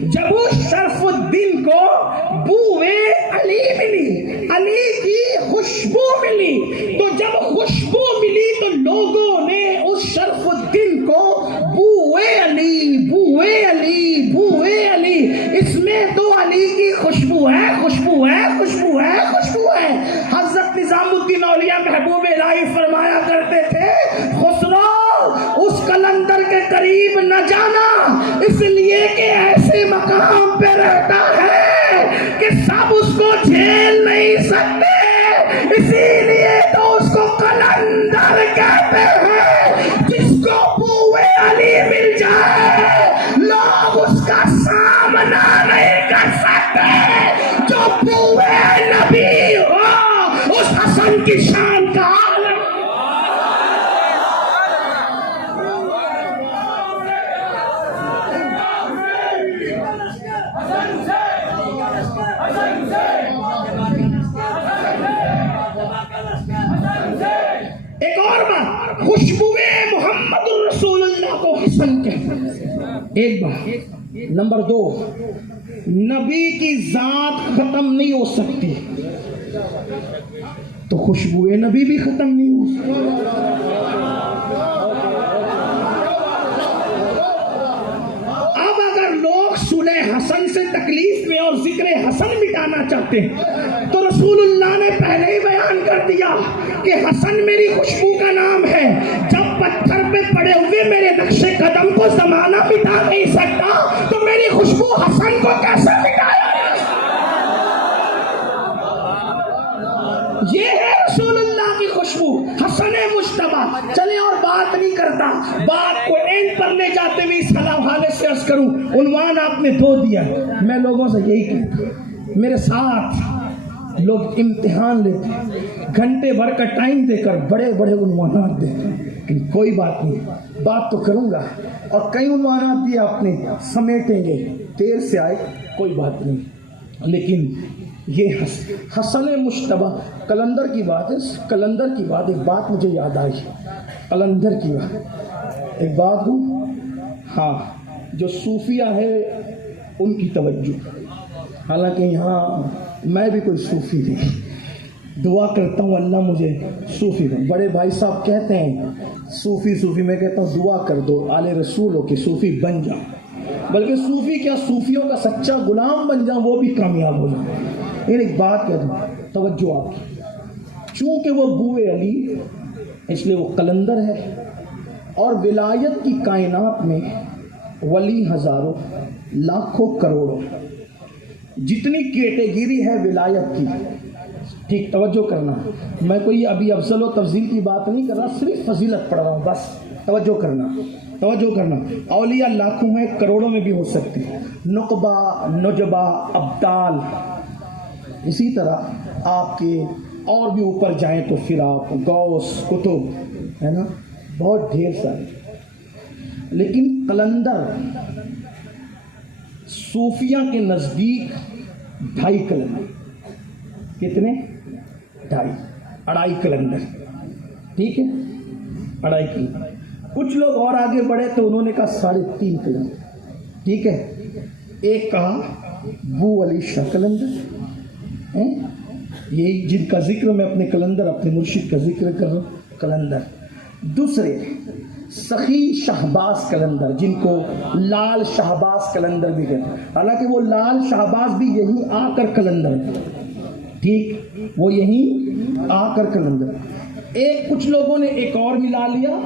جب اس شرف الدین کو قریب نہ جانا، اس لیے کہ ایسے مقام پہ رہتا ہے کہ سب اس کو جھیل نہیں سکتے، اسی لیے تو اس کو قلندر کہتے ہیں۔ جس کو بوئے علی مل جائے لوگ اس کا سامنا نہیں کر سکتے، جو بوئے نبی ہو اس حسن کی شان کا عالم۔ ایک اور بات، خوشبوئے محمد الرسول اللہ کو حسن کہتے ہیں، ایک بات۔ نمبر دو، نبی کی ذات ختم نہیں ہو سکتی تو خوشبوئے نبی بھی ختم نہیں ہو سکتی۔ اب اگر لوگ سلح حسن سے تکلیف میں اور ذکر حسن مٹانا چاہتے ہیں تو رسول اللہ نے پہلے ہی بیان کر دیا کہ حسن میری خوشبو کا نام ہے، جب پتھر پہ پڑے ہوئے میرے نقش قدم کو زمانہ مٹا نہیں سکتا تو میری خوشبو حسن کو کیسے مٹایا؟ یہ ہے رسول اللہ کی خوشبو، حسن مجتبیٰ۔ چلے اور بات نہیں کرتا، بات کو اینڈ پر لے جاتے ہوئے اس حوالے سے عرض کروں، عنوان آپ نے دو دیا، میں لوگوں سے یہی کہتا ہوں، میرے ساتھ لوگ امتحان لیتے، گھنٹے بھر کا ٹائم دے کر بڑے بڑے عنوانات دیتے، لیکن کوئی بات نہیں، بات تو کروں گا، اور کئی عنوانات دیے آپ نے، سمیٹیں گے، دیر سے آئے کوئی بات نہیں، لیکن یہ حسن مجتبیٰ قلندر کی بات ہے۔ قلندر کی بات، ایک بات مجھے یاد آئی، قلندر کی بات ایک بات دوں، ہاں، جو صوفیہ ہے ان کی توجہ، حالانکہ یہاں میں بھی کوئی صوفی نہیں، دعا کرتا ہوں اللہ مجھے صوفی بن۔ بڑے بھائی صاحب کہتے ہیں صوفی، میں کہتا ہوں دعا کر دو آل رسول ہو کہ صوفی بن جاؤ، بلکہ صوفی کیا صوفیوں کا سچا غلام بن جاؤں، وہ بھی کامیاب ہو جاؤں۔ ایک بات کہہ دوں، توجہ آپ کی، چونکہ وہ بوئے علی اس لیے وہ قلندر ہے، اور ولایت کی کائنات میں ولی ہزاروں لاکھوں کروڑوں، جتنی کیٹیگری ہے ولایت کی، ٹھیک توجہ کرنا، میں کوئی ابھی افضل و تفضیل کی بات نہیں کر رہا، صرف فضیلت پڑھ رہا ہوں، بس توجہ کرنا، اولیاء لاکھوں ہیں، کروڑوں میں بھی ہو سکتے ہیں، نقبہ، نجبہ، ابدال، اسی طرح آپ کے اور بھی اوپر جائیں تو پھر آپ غوث، قطب، ہے نا، بہت ڈھیر سارے، لیکن قلندر صوفیہ کے نزدیک 2.5 قلندر، کتنے؟ 2.5 قلندر، ٹھیک ہے، 2.5 قلندر۔ کچھ لوگ اور آگے بڑھے تو انہوں نے کہا 3.5 قلندر، ٹھیک ہے۔ ایک کہا بو علی شاہ قلندر، یہی جن کا ذکر میں اپنے قلندر، اپنے مرشد کا ذکر کر رہا ہوں، قلندر۔ دوسرے سخی شہباز قلندر، جن کو لال شہباز قلندر بھی کہتے ہیں، حالانکہ وہ لال شہباز بھی یہیں آ کر قلندر ہے، ٹھیک، وہ یہیں آ کر قلندر۔ ایک کچھ لوگوں نے ایک اور ملا لیا،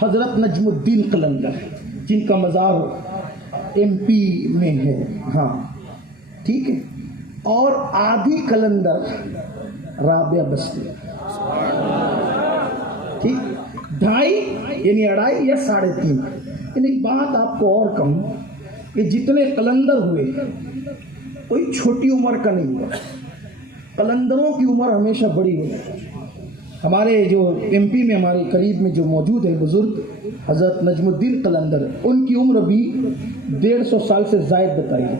حضرت نجم الدین قلندر، جن کا مزار MP میں ہے، ہاں ٹھیک ہے، اور آدھی قلندر رابعہ بستی، ٹھیک، 2.5 یعنی 2.5 یا 3.5۔ یعنی ایک بات آپ کو اور کہوں کہ جتنے قلندر ہوئے کوئی چھوٹی عمر کا نہیں ہوا، قلندروں کی عمر ہمیشہ بڑی ہوئی۔ ہمارے جو MP میں ہمارے قریب میں جو موجود ہے بزرگ حضرت نجم الدین قلندر، ان کی عمر بھی 150 سال سے زائد بتائی ہے،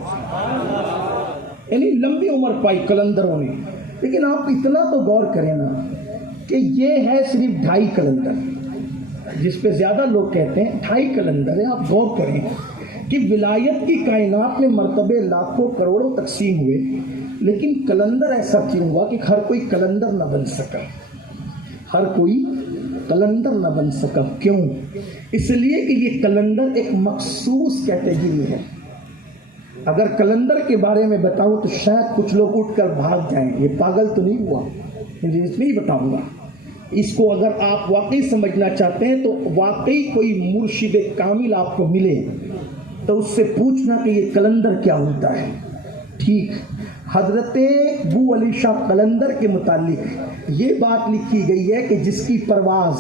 یعنی لمبی عمر پائی قلندروں نے۔ لیکن آپ اتنا تو غور کریں نا کہ یہ ہے صرف 2.5 قلندر، جس پہ زیادہ لوگ کہتے ہیں 2.5 قلندر ہے۔ آپ غور کریں کہ ولایت کی کائنات میں مرتبے لاکھوں کروڑوں تقسیم ہوئے، لیکن قلندر ایسا کیوں ہوا کہ ہر کوئی قلندر نہ بن سکا، ہر کوئی قلندر نہ بن سکا؟ کیوں؟ اس لیے کہ یہ قلندر ایک مخصوص کیٹیگری ہے۔ اگر قلندر کے بارے میں بتاؤں تو شاید کچھ لوگ اٹھ کر بھاگ جائیں، یہ پاگل تو نہیں ہوا، اس میں ہی بتاؤں گا۔ اس کو اگر آپ واقعی سمجھنا چاہتے ہیں تو واقعی کوئی مرشد کامل آپ کو ملے تو اس سے پوچھنا کہ یہ قلندر کیا ہوتا ہے. ٹھیک. حضرت ابو علی شاہ قلندر کے متعلق یہ بات لکھی گئی ہے کہ جس کی پرواز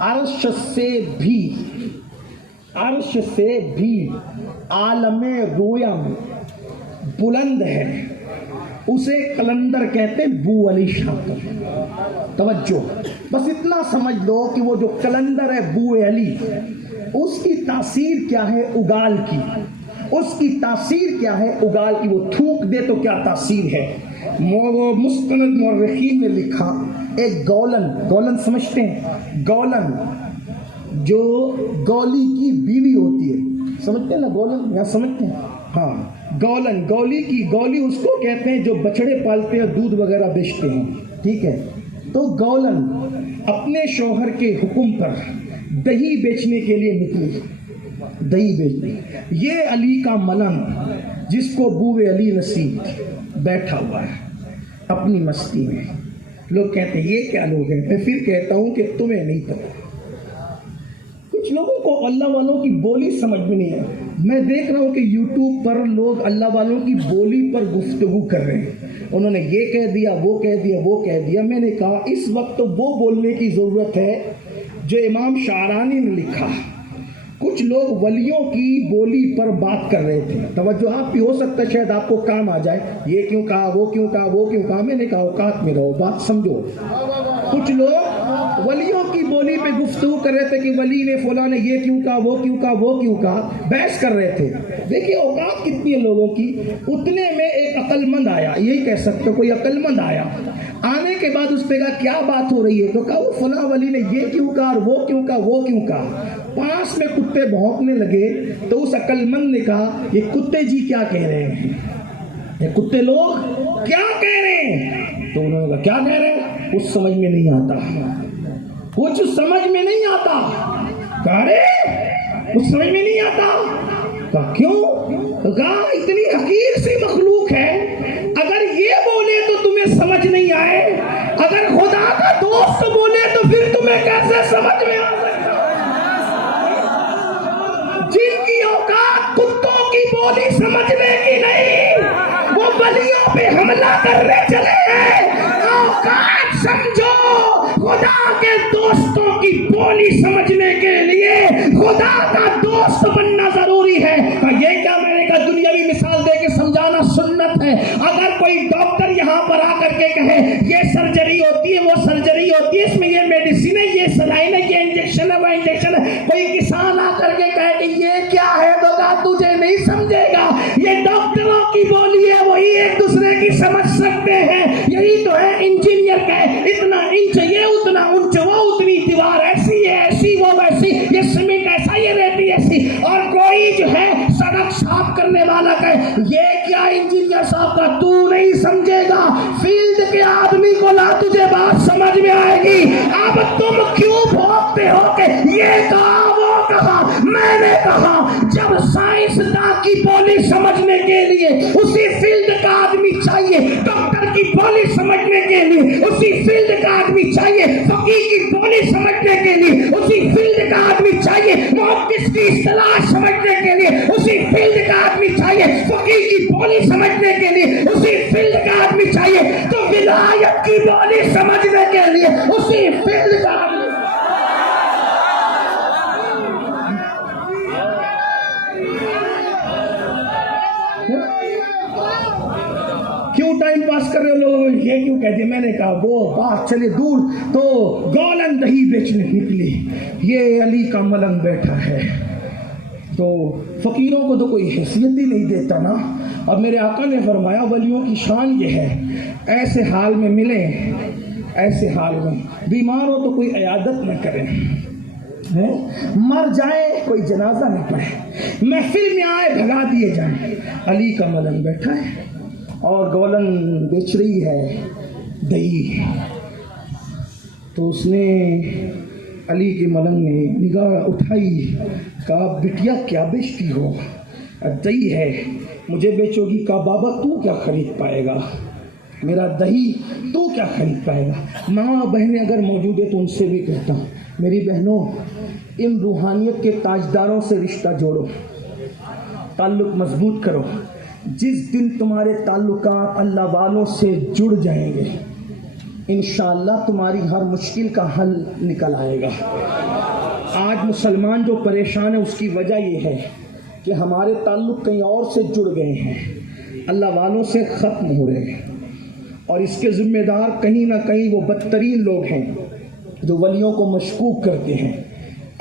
عرش سے بھی عالم رویا میں بلند ہے اسے قلندر کہتے ہیں. ابو علی شاہ. توجہ, بس اتنا سمجھ لو کہ وہ جو قلندر ہے ابو علی, اس کی تاثیر کیا ہے اگال کی. وہ تھوک دے تو کیا تاثیر ہے. وہ مستند مورخین نے لکھا ایک گولن سمجھتے ہیں؟ گولن جو گولی کی بیوی ہوتی ہے, سمجھتے ہیں نا گولن, یا سمجھتے ہیں؟ ہاں, گولی اس کو کہتے ہیں جو بچڑے پالتے ہیں, دودھ وغیرہ بیچتے ہیں. ٹھیک ہے. تو گولن اپنے شوہر کے حکم پر دہی بیچنے کے لیے نکلی. یہ علی کا ملنگ جس کو ابو علی نصیب بیٹھا ہوا ہے اپنی مستی میں. لوگ کہتے ہیں یہ کیا لوگ ہیں. میں پھر کہتا ہوں کہ تمہیں نہیں پتا. کچھ لوگوں کو اللہ والوں کی بولی سمجھ میں نہیں ہے. میں دیکھ رہا ہوں کہ یوٹیوب پر لوگ اللہ والوں کی بولی پر گفتگو کر رہے ہیں. انہوں نے یہ کہہ دیا, وہ کہہ دیا. میں نے کہا اس وقت وہ بولنے کی ضرورت ہے جو امام شعرانی نے لکھا. کچھ لوگ ولیوں کی بولی پر بات کر رہے تھے. توجہ, آپ بھی ہو سکتا ہے شاید آپ کو کام آ جائے, یہ کیوں کہا, وہ کیوں کہا. میں نے کہا اوقات میں رہو, بات سمجھو. کچھ لوگ ولیوں کی بولی پہ گفتگو کر رہے تھے کہ ولی نے فلاں نے یہ کیوں کہا, وہ کیوں کہا, بحث کر رہے تھے. دیکھیے اوقات کتنی ہے لوگوں کی. اتنے میں ایک عقل مند آیا, یہی کہہ سکتے, کوئی عقل مند آیا. آنے کے بعد اس پہ کہا کیا بات ہو رہی ہے, تو کہا وہ فلاں ولی نے یہ کیوں کہا اور وہ کیوں کہا. پاس میں کتے بھونکنے لگے تو اس عقل مند نے کہا یہ کتے جی کیا کہہ رہے ہیں, یہ کتے لوگ کیا کہہ رہے ہیں. تو انہوں نے کہا کیا کہہ رہے ہیں, کچھ سمجھ میں نہیں آتا. کچھ سمجھ میں نہیں آتا. کہا کیوں. کہا اتنی حقیر سی مخلوق ہے, اگر یہ بولے تو تمہیں سمجھ نہیں آئے, اگر خدا کا دوست بولے تو پھر تمہیں کیسے سمجھ میں آ سکتا. جن کی اوقات کتوں کی بولی سمجھنے کی نہیں, وہ ولیوں پہ حملہ کرنے چلے ہیں. اوقات سمجھو, خدا کے دوستوں کی بولی سمجھنے کے لیے خدا کا دوست بننا ضروری ہے. یہ کیا, میں نے کہا دنیاوی مثال دے کے سمجھانا سنت ہے. اگر کوئی ڈاکٹر یہاں پر آ کر کے کہے یہ سرجری ہوتی ہے, وہ سرجری ہوتی ہے, اس میں یہ میڈیسن ہے, یہ سلائن ہے, یہ انجیکشن ہے, وہ انجیکشن ہے. کوئی کسان آ کر کے کہے کہ یہ کیا ہے, تو کہا تجھے نہیں سمجھے گا. یہ ڈاکٹروں کی بولی ہے, وہی ایک دوسرے کی سمجھ سکتے ہیں. یہی تو ہے انجینئر کا, اتنا انچ یہ, اتنا انچ وہ, اتنی دیوار ایسی ہے, ایسی وہ ویسی, یہ سیمنٹ ایسا, یہ ریتی ایسی. اور کوئی جو ہے سڑک صاف کرنے والا کہے یہ کیا انجینئر صاحب کا, تو نہیں سمجھے گا. فیلڈ کے آدمی کو لا, تجھے بات سمجھ میں آئے گی. اب تم کیوں بھوکتے ہو کہ یہ کہا وہ کہا. میں نے کہا جب سائنسداں کی بولی سمجھنے کے لیے اسی فیلڈ کا آدمی چاہیے, ڈاکٹر کی بولی سمجھنے کے لیے اسی فیلڈ کا آدمی چاہیے, فقیہ کی بولی سمجھنے کے لیے اسی فیلڈ کا آدمی چاہیے, محدث کی اصطلاح سمجھنے کے لیے اسی فیلڈ کا آدمی چاہیے, فقیہ کی بولی سمجھنے کے لیے اسی فیلڈ کا آدمی چاہیے, تو ولایت کی بولی سمجھنے کے لیے اسی فیلڈ کا آدمی. کیوں ٹائم پاس کر رہے ہو لوگوں, یہ کیوں کہتے ہیں. میں نے کہا وہ بات چلے دور. تو گولن دہی بیچنے نکلی, یہ علی کا ملنگ بیٹھا ہے. تو فقیروں کو تو کوئی حیثیت ہی نہیں دیتا نا. اور میرے آقا نے فرمایا ولیوں کی شان یہ ہے, ایسے حال میں ملیں, ایسے حال میں بیمار ہو تو کوئی عیادت نہ کریں, مر جائے کوئی جنازہ نہ پڑھے, محفل میں آئے بھگا دیے جائیں. علی کا ملنگ بیٹھا ہے اور گولن بیچ رہی ہے دہی. تو اس نے علی کے ملنگ نے نگاہ اٹھائی, کہا بٹیا کیا بیچتی ہو. دہی ہے, مجھے بیچو گی, کہا بابا تو کیا خرید پائے گا, میرا دہی تو کیا خرید پائے گا. ماں بہنیں اگر موجود ہے تو ان سے بھی کہتا ہوں, میری بہنوں ان روحانیت کے تاجداروں سے رشتہ جوڑو, تعلق مضبوط کرو. جس دن تمہارے تعلقات اللہ والوں سے جڑ جائیں گے انشاءاللہ تمہاری ہر مشکل کا حل نکل آئے گا. آج مسلمان جو پریشان ہے اس کی وجہ یہ ہے کہ ہمارے تعلق کہیں اور سے جڑ گئے ہیں, اللہ والوں سے ختم ہو رہے ہیں, اور اس کے ذمہ دار کہیں نہ کہیں وہ بدترین لوگ ہیں جو ولیوں کو مشکوک کرتے ہیں.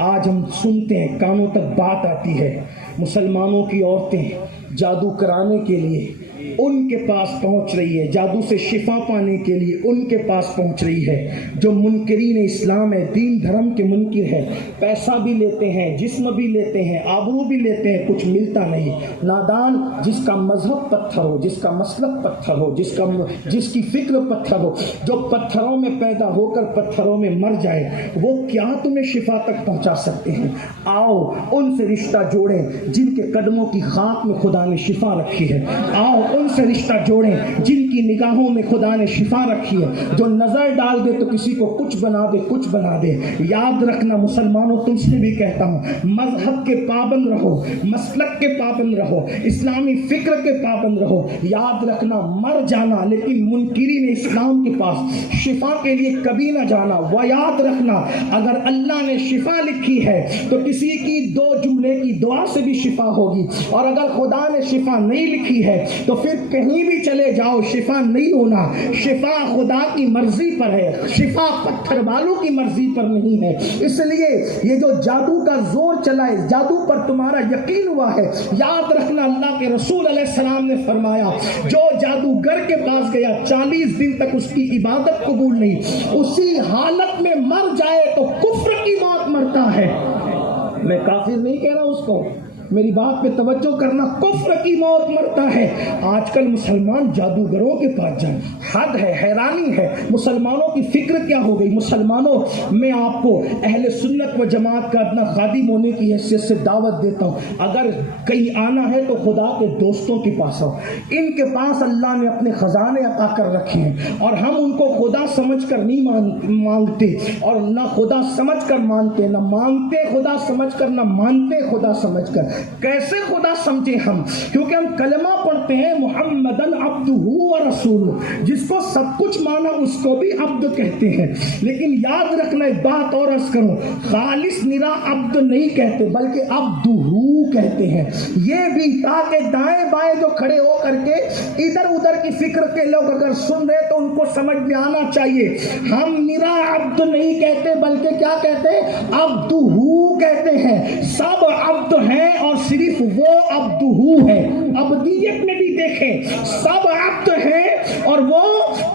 آج ہم سنتے ہیں, کانوں تک بات آتی ہے, مسلمانوں کی عورتیں جادو کرانے کے لیے ان کے پاس پہنچ رہی ہے, جادو سے شفا پانے کے لیے ان کے پاس پہنچ رہی ہے. جو منکرین اسلام ہے, دین دھرم کے منکر ہے, پیسہ بھی لیتے ہیں, جسم بھی لیتے ہیں, آبرو بھی لیتے ہیں, کچھ ملتا نہیں. نادان جس کا مذہب پتھر ہو, جس کا مسلک پتھر ہو, جس کی فکر پتھر ہو, جو پتھروں میں پیدا ہو کر پتھروں میں مر جائے, وہ کیا تمہیں شفا تک پہنچا سکتے ہیں. آؤ ان سے رشتہ جوڑیں جن کے قدموں کی خاک میں خدا نے شفا رکھی ہے. آؤ ان سے رشتہ جوڑیں جن کی نگاہوں میں خدا نے شفا رکھی ہے. جو نظر ڈال دے تو کسی کو کچھ بنا دے, کچھ بنا دے. یاد رکھنا مسلمانوں, تم سے بھی کہتا ہوں, مذہب کے پابند رہو, مسلک کے پابند رہو, اسلامی فکر کے پابند رہو. یاد رکھنا مر جانا لیکن منکرین اسلام کے پاس شفا کے لیے کبھی نہ جانا. وہ یاد رکھنا اگر اللہ نے شفا لکھی ہے تو کسی کی 2 جملے کی دعا سے بھی شفا ہوگی, اور اگر خدا نے شفا نہیں لکھی ہے تو پھر کہیں بھی چلے جاؤ شفا نہیں ہونا. شفا خدا کی مرضی پر ہے, شفا پتھر والوں کی مرضی پر نہیں ہے. اس لیے یہ جو جادو کا زور چلا ہے, جادو پر تمہارا یقین ہوا ہے, یاد رکھنا اللہ کے رسول علیہ السلام نے فرمایا جو جادوگر کے پاس گیا 40 دن تک اس کی عبادت قبول نہیں, اسی حالت میں مر جائے تو کفر کی موت مرتا ہے. میں کافر نہیں کہہ رہا اس کو, میری بات پہ توجہ کرنا, کفر کی موت مرتا ہے. آج کل مسلمان جادوگروں کے پاس جائیں, حد ہے, حیرانی ہے. مسلمانوں کی فکر کیا ہو گئی. مسلمانوں, میں آپ کو اہل سنت و جماعت کا اپنا خادم ہونے کی حیثیت سے دعوت دیتا ہوں, اگر کہیں آنا ہے تو خدا کے دوستوں کے پاس آؤ. ان کے پاس اللہ نے اپنے خزانے عطا کر رکھے ہیں, اور ہم ان کو خدا سمجھ کر نہیں مانگتے, اور نہ خدا سمجھ کر مانتے, نہ مانگتے خدا سمجھ کر, نہ مانتے خدا سمجھ کر. کیسے خدا سمجھے ہم, کیونکہ ہم کلمہ پڑھتے ہیں محمدن عبدہ و رسولہ, جس کو سب کچھ مانا اس کو بھی عبد کہتے ہیں. لیکن یاد رکھنا ایک بات اور عرض کروں, خالص نرا عبد نہیں کہتے بلکہ عبدہ کہتے ہیں. یہ بھی تاکہ دائیں بائیں جو کھڑے ہو کر کے ادھر ادھر کی فکر کے لوگ اگر سن رہے تو ان کو سمجھ میں آنا چاہیے, ہم نرا عبد نہیں کہتے بلکہ کیا کہتے ہیں, عبدہ کہتے ہیں. سب عبد ہیں اور صرف وہ عبدہ ہے. عبدیت میں بھی دیکھیں, سب عبد ہیں اور وہ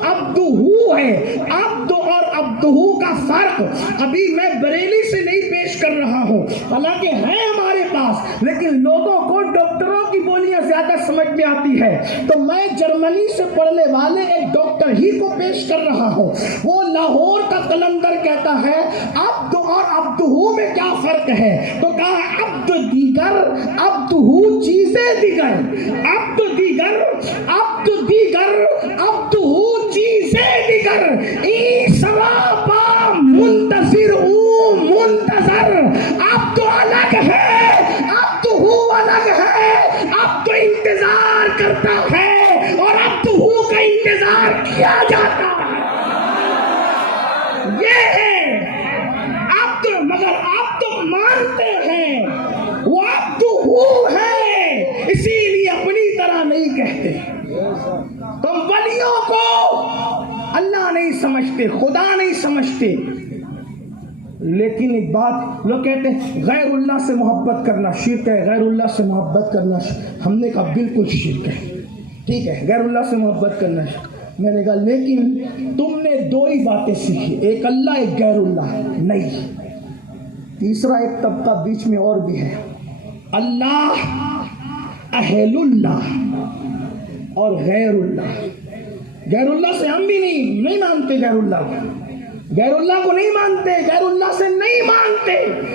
عبدہ ہے. عبد اور عبدہ کا فرق ابھی میں بریلی سے نہیں پیش کر رہا ہوں, حالانکہ ہے ہمارے پاس, لیکن لوگوں کو ڈاکٹروں کی بولیاں زیادہ سمجھ میں آتی ہے, تو میں جرمنی سے پڑھنے والے ایک ڈاکٹر ہی کو پیش کر رہا ہوں. وہ لاہور کا قلندر کہتا ہے عبد اور عبدہ میں کیا فرق ہے, تو کہا عبد دیگر, عبدہ چیزیں دیگر, عبد دیگر, عبد دیگر, عبدہ چیزیں دیگر. ای سراپا منتظر او منتظر, عبد الگ ہے, عبدہ الگ ہے. عبد انتظار کرتا ہے اور عبدہ کا انتظار کیا جاتا ہے. یہ ہے عبد, مگر آپ تو مانتے ہیں وہ عبدہ ہے, اسی لیے اپنی طرح نہیں کہتے. تم ولیوں کو اللہ نہیں سمجھتے, خدا نہیں سمجھتے. لیکن ایک بات لوگ کہتے ہیں غیر اللہ سے محبت کرنا شرک ہے, غیر اللہ سے محبت کرنا ہم نے کہا بالکل شرک ہے. ٹھیک ہے, غیر اللہ سے محبت کرنا شرک. میں نے کہا لیکن تم نے 2 ہی باتیں سیکھی, ایک اللہ ایک غیر اللہ. نہیں, تیسرا ایک طبقہ بیچ میں اور بھی ہے, اللہ, اہل اللہ اور غیر اللہ. غیر اللہ سے ہم بھی نہیں مانتے غیر اللہ, غیر اللہ کو نہیں مانتے, غیر اللہ سے نہیں مانتے,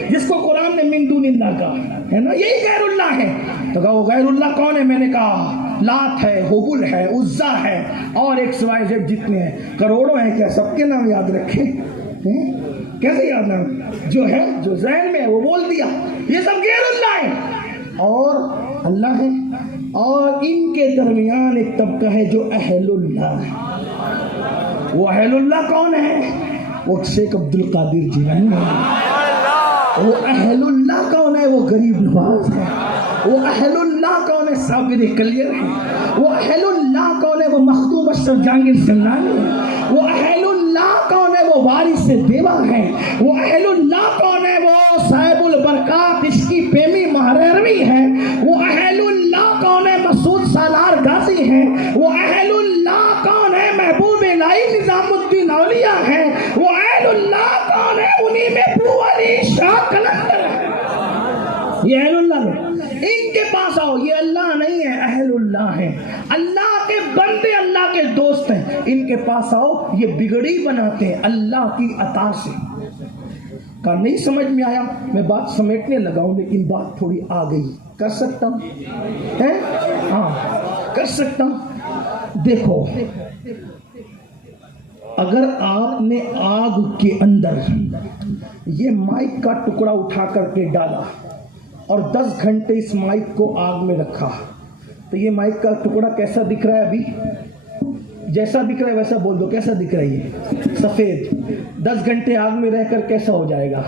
جس کو قرآن نے من دون اللہ کہا ہے نا, یہی غیر اللہ ہے. تو کہا وہ غیر اللہ کون ہے؟ میں نے کہا لات ہے, حبل ہے, عزا ہے, اور ایک سوائے جب جتنے ہیں, کروڑوں ہیں, کیا سب کے نام یاد رکھے؟ کیسے یاد نام؟ جو ہے, جو ذہن میں ہے وہ بول دیا. یہ سب غیر اللہ ہے اور اللہ ہے. اور ان کے درمیان ایک طبقہ ہے جو اہل اللہ ہے. وہ اہل اللہ کون ہے؟ وہ شیخ عبد القادر جیلانی ہے. وہ اہل اللہ کون ہے؟ وہ غریب نواز ہے. وہ اہل اللہ کون ہے؟ صابر کلیر ہے. وہ اہل اللہ کون ہے؟ وہ مخدوم اشرف جہانگیر سلطانی ہے. وہ اہل اللہ کون ہے؟ وہ وارث دیوا ہے. وہ اہل اللہ کون ہے؟ وہ صاحب البرکات عشقی پیمی مہرروی ہے. وہ اہل اللہ کون ہے؟ مسعود سالار غازی ہے. وہ اہل اللہ کون ہے؟ محبوب الہی نظام الدین اولیاء ہے. وہ اہل اللہ کون ہے؟ انہی میں ابو علی شاہ کلندر ہے. یہ اہل اللہ ہے. ان کے پاس آؤ, یہ اللہ نہیں ہے, اہل اللہ ہے. اللہ کے بندے, اللہ کے دوست ہیں. ان کے پاس آؤ, یہ بگڑی بناتے ہیں اللہ کی عطا سے. کہا نہیں سمجھ میں آیا, میں بات سمیٹنے لگا ہوں لیکن بات تھوڑی آ گئی. کر سکتا ہوں؟ ہاں کر سکتا ہوں. دیکھو, اگر آپ نے آگ کے اندر یہ مائک کا ٹکڑا اٹھا کر کے ڈالا اور 10 گھنٹے اس مائک کو آگ میں رکھا, تو یہ مائک کا ٹکڑا کیسا دکھ رہا ہے؟ ابھی جیسا دکھ رہا ہے ویسا بول دو, کیسا دکھ رہا ہے؟ یہ سفید. 10 گھنٹے آگ میں رہ کر کیسا ہو جائے گا؟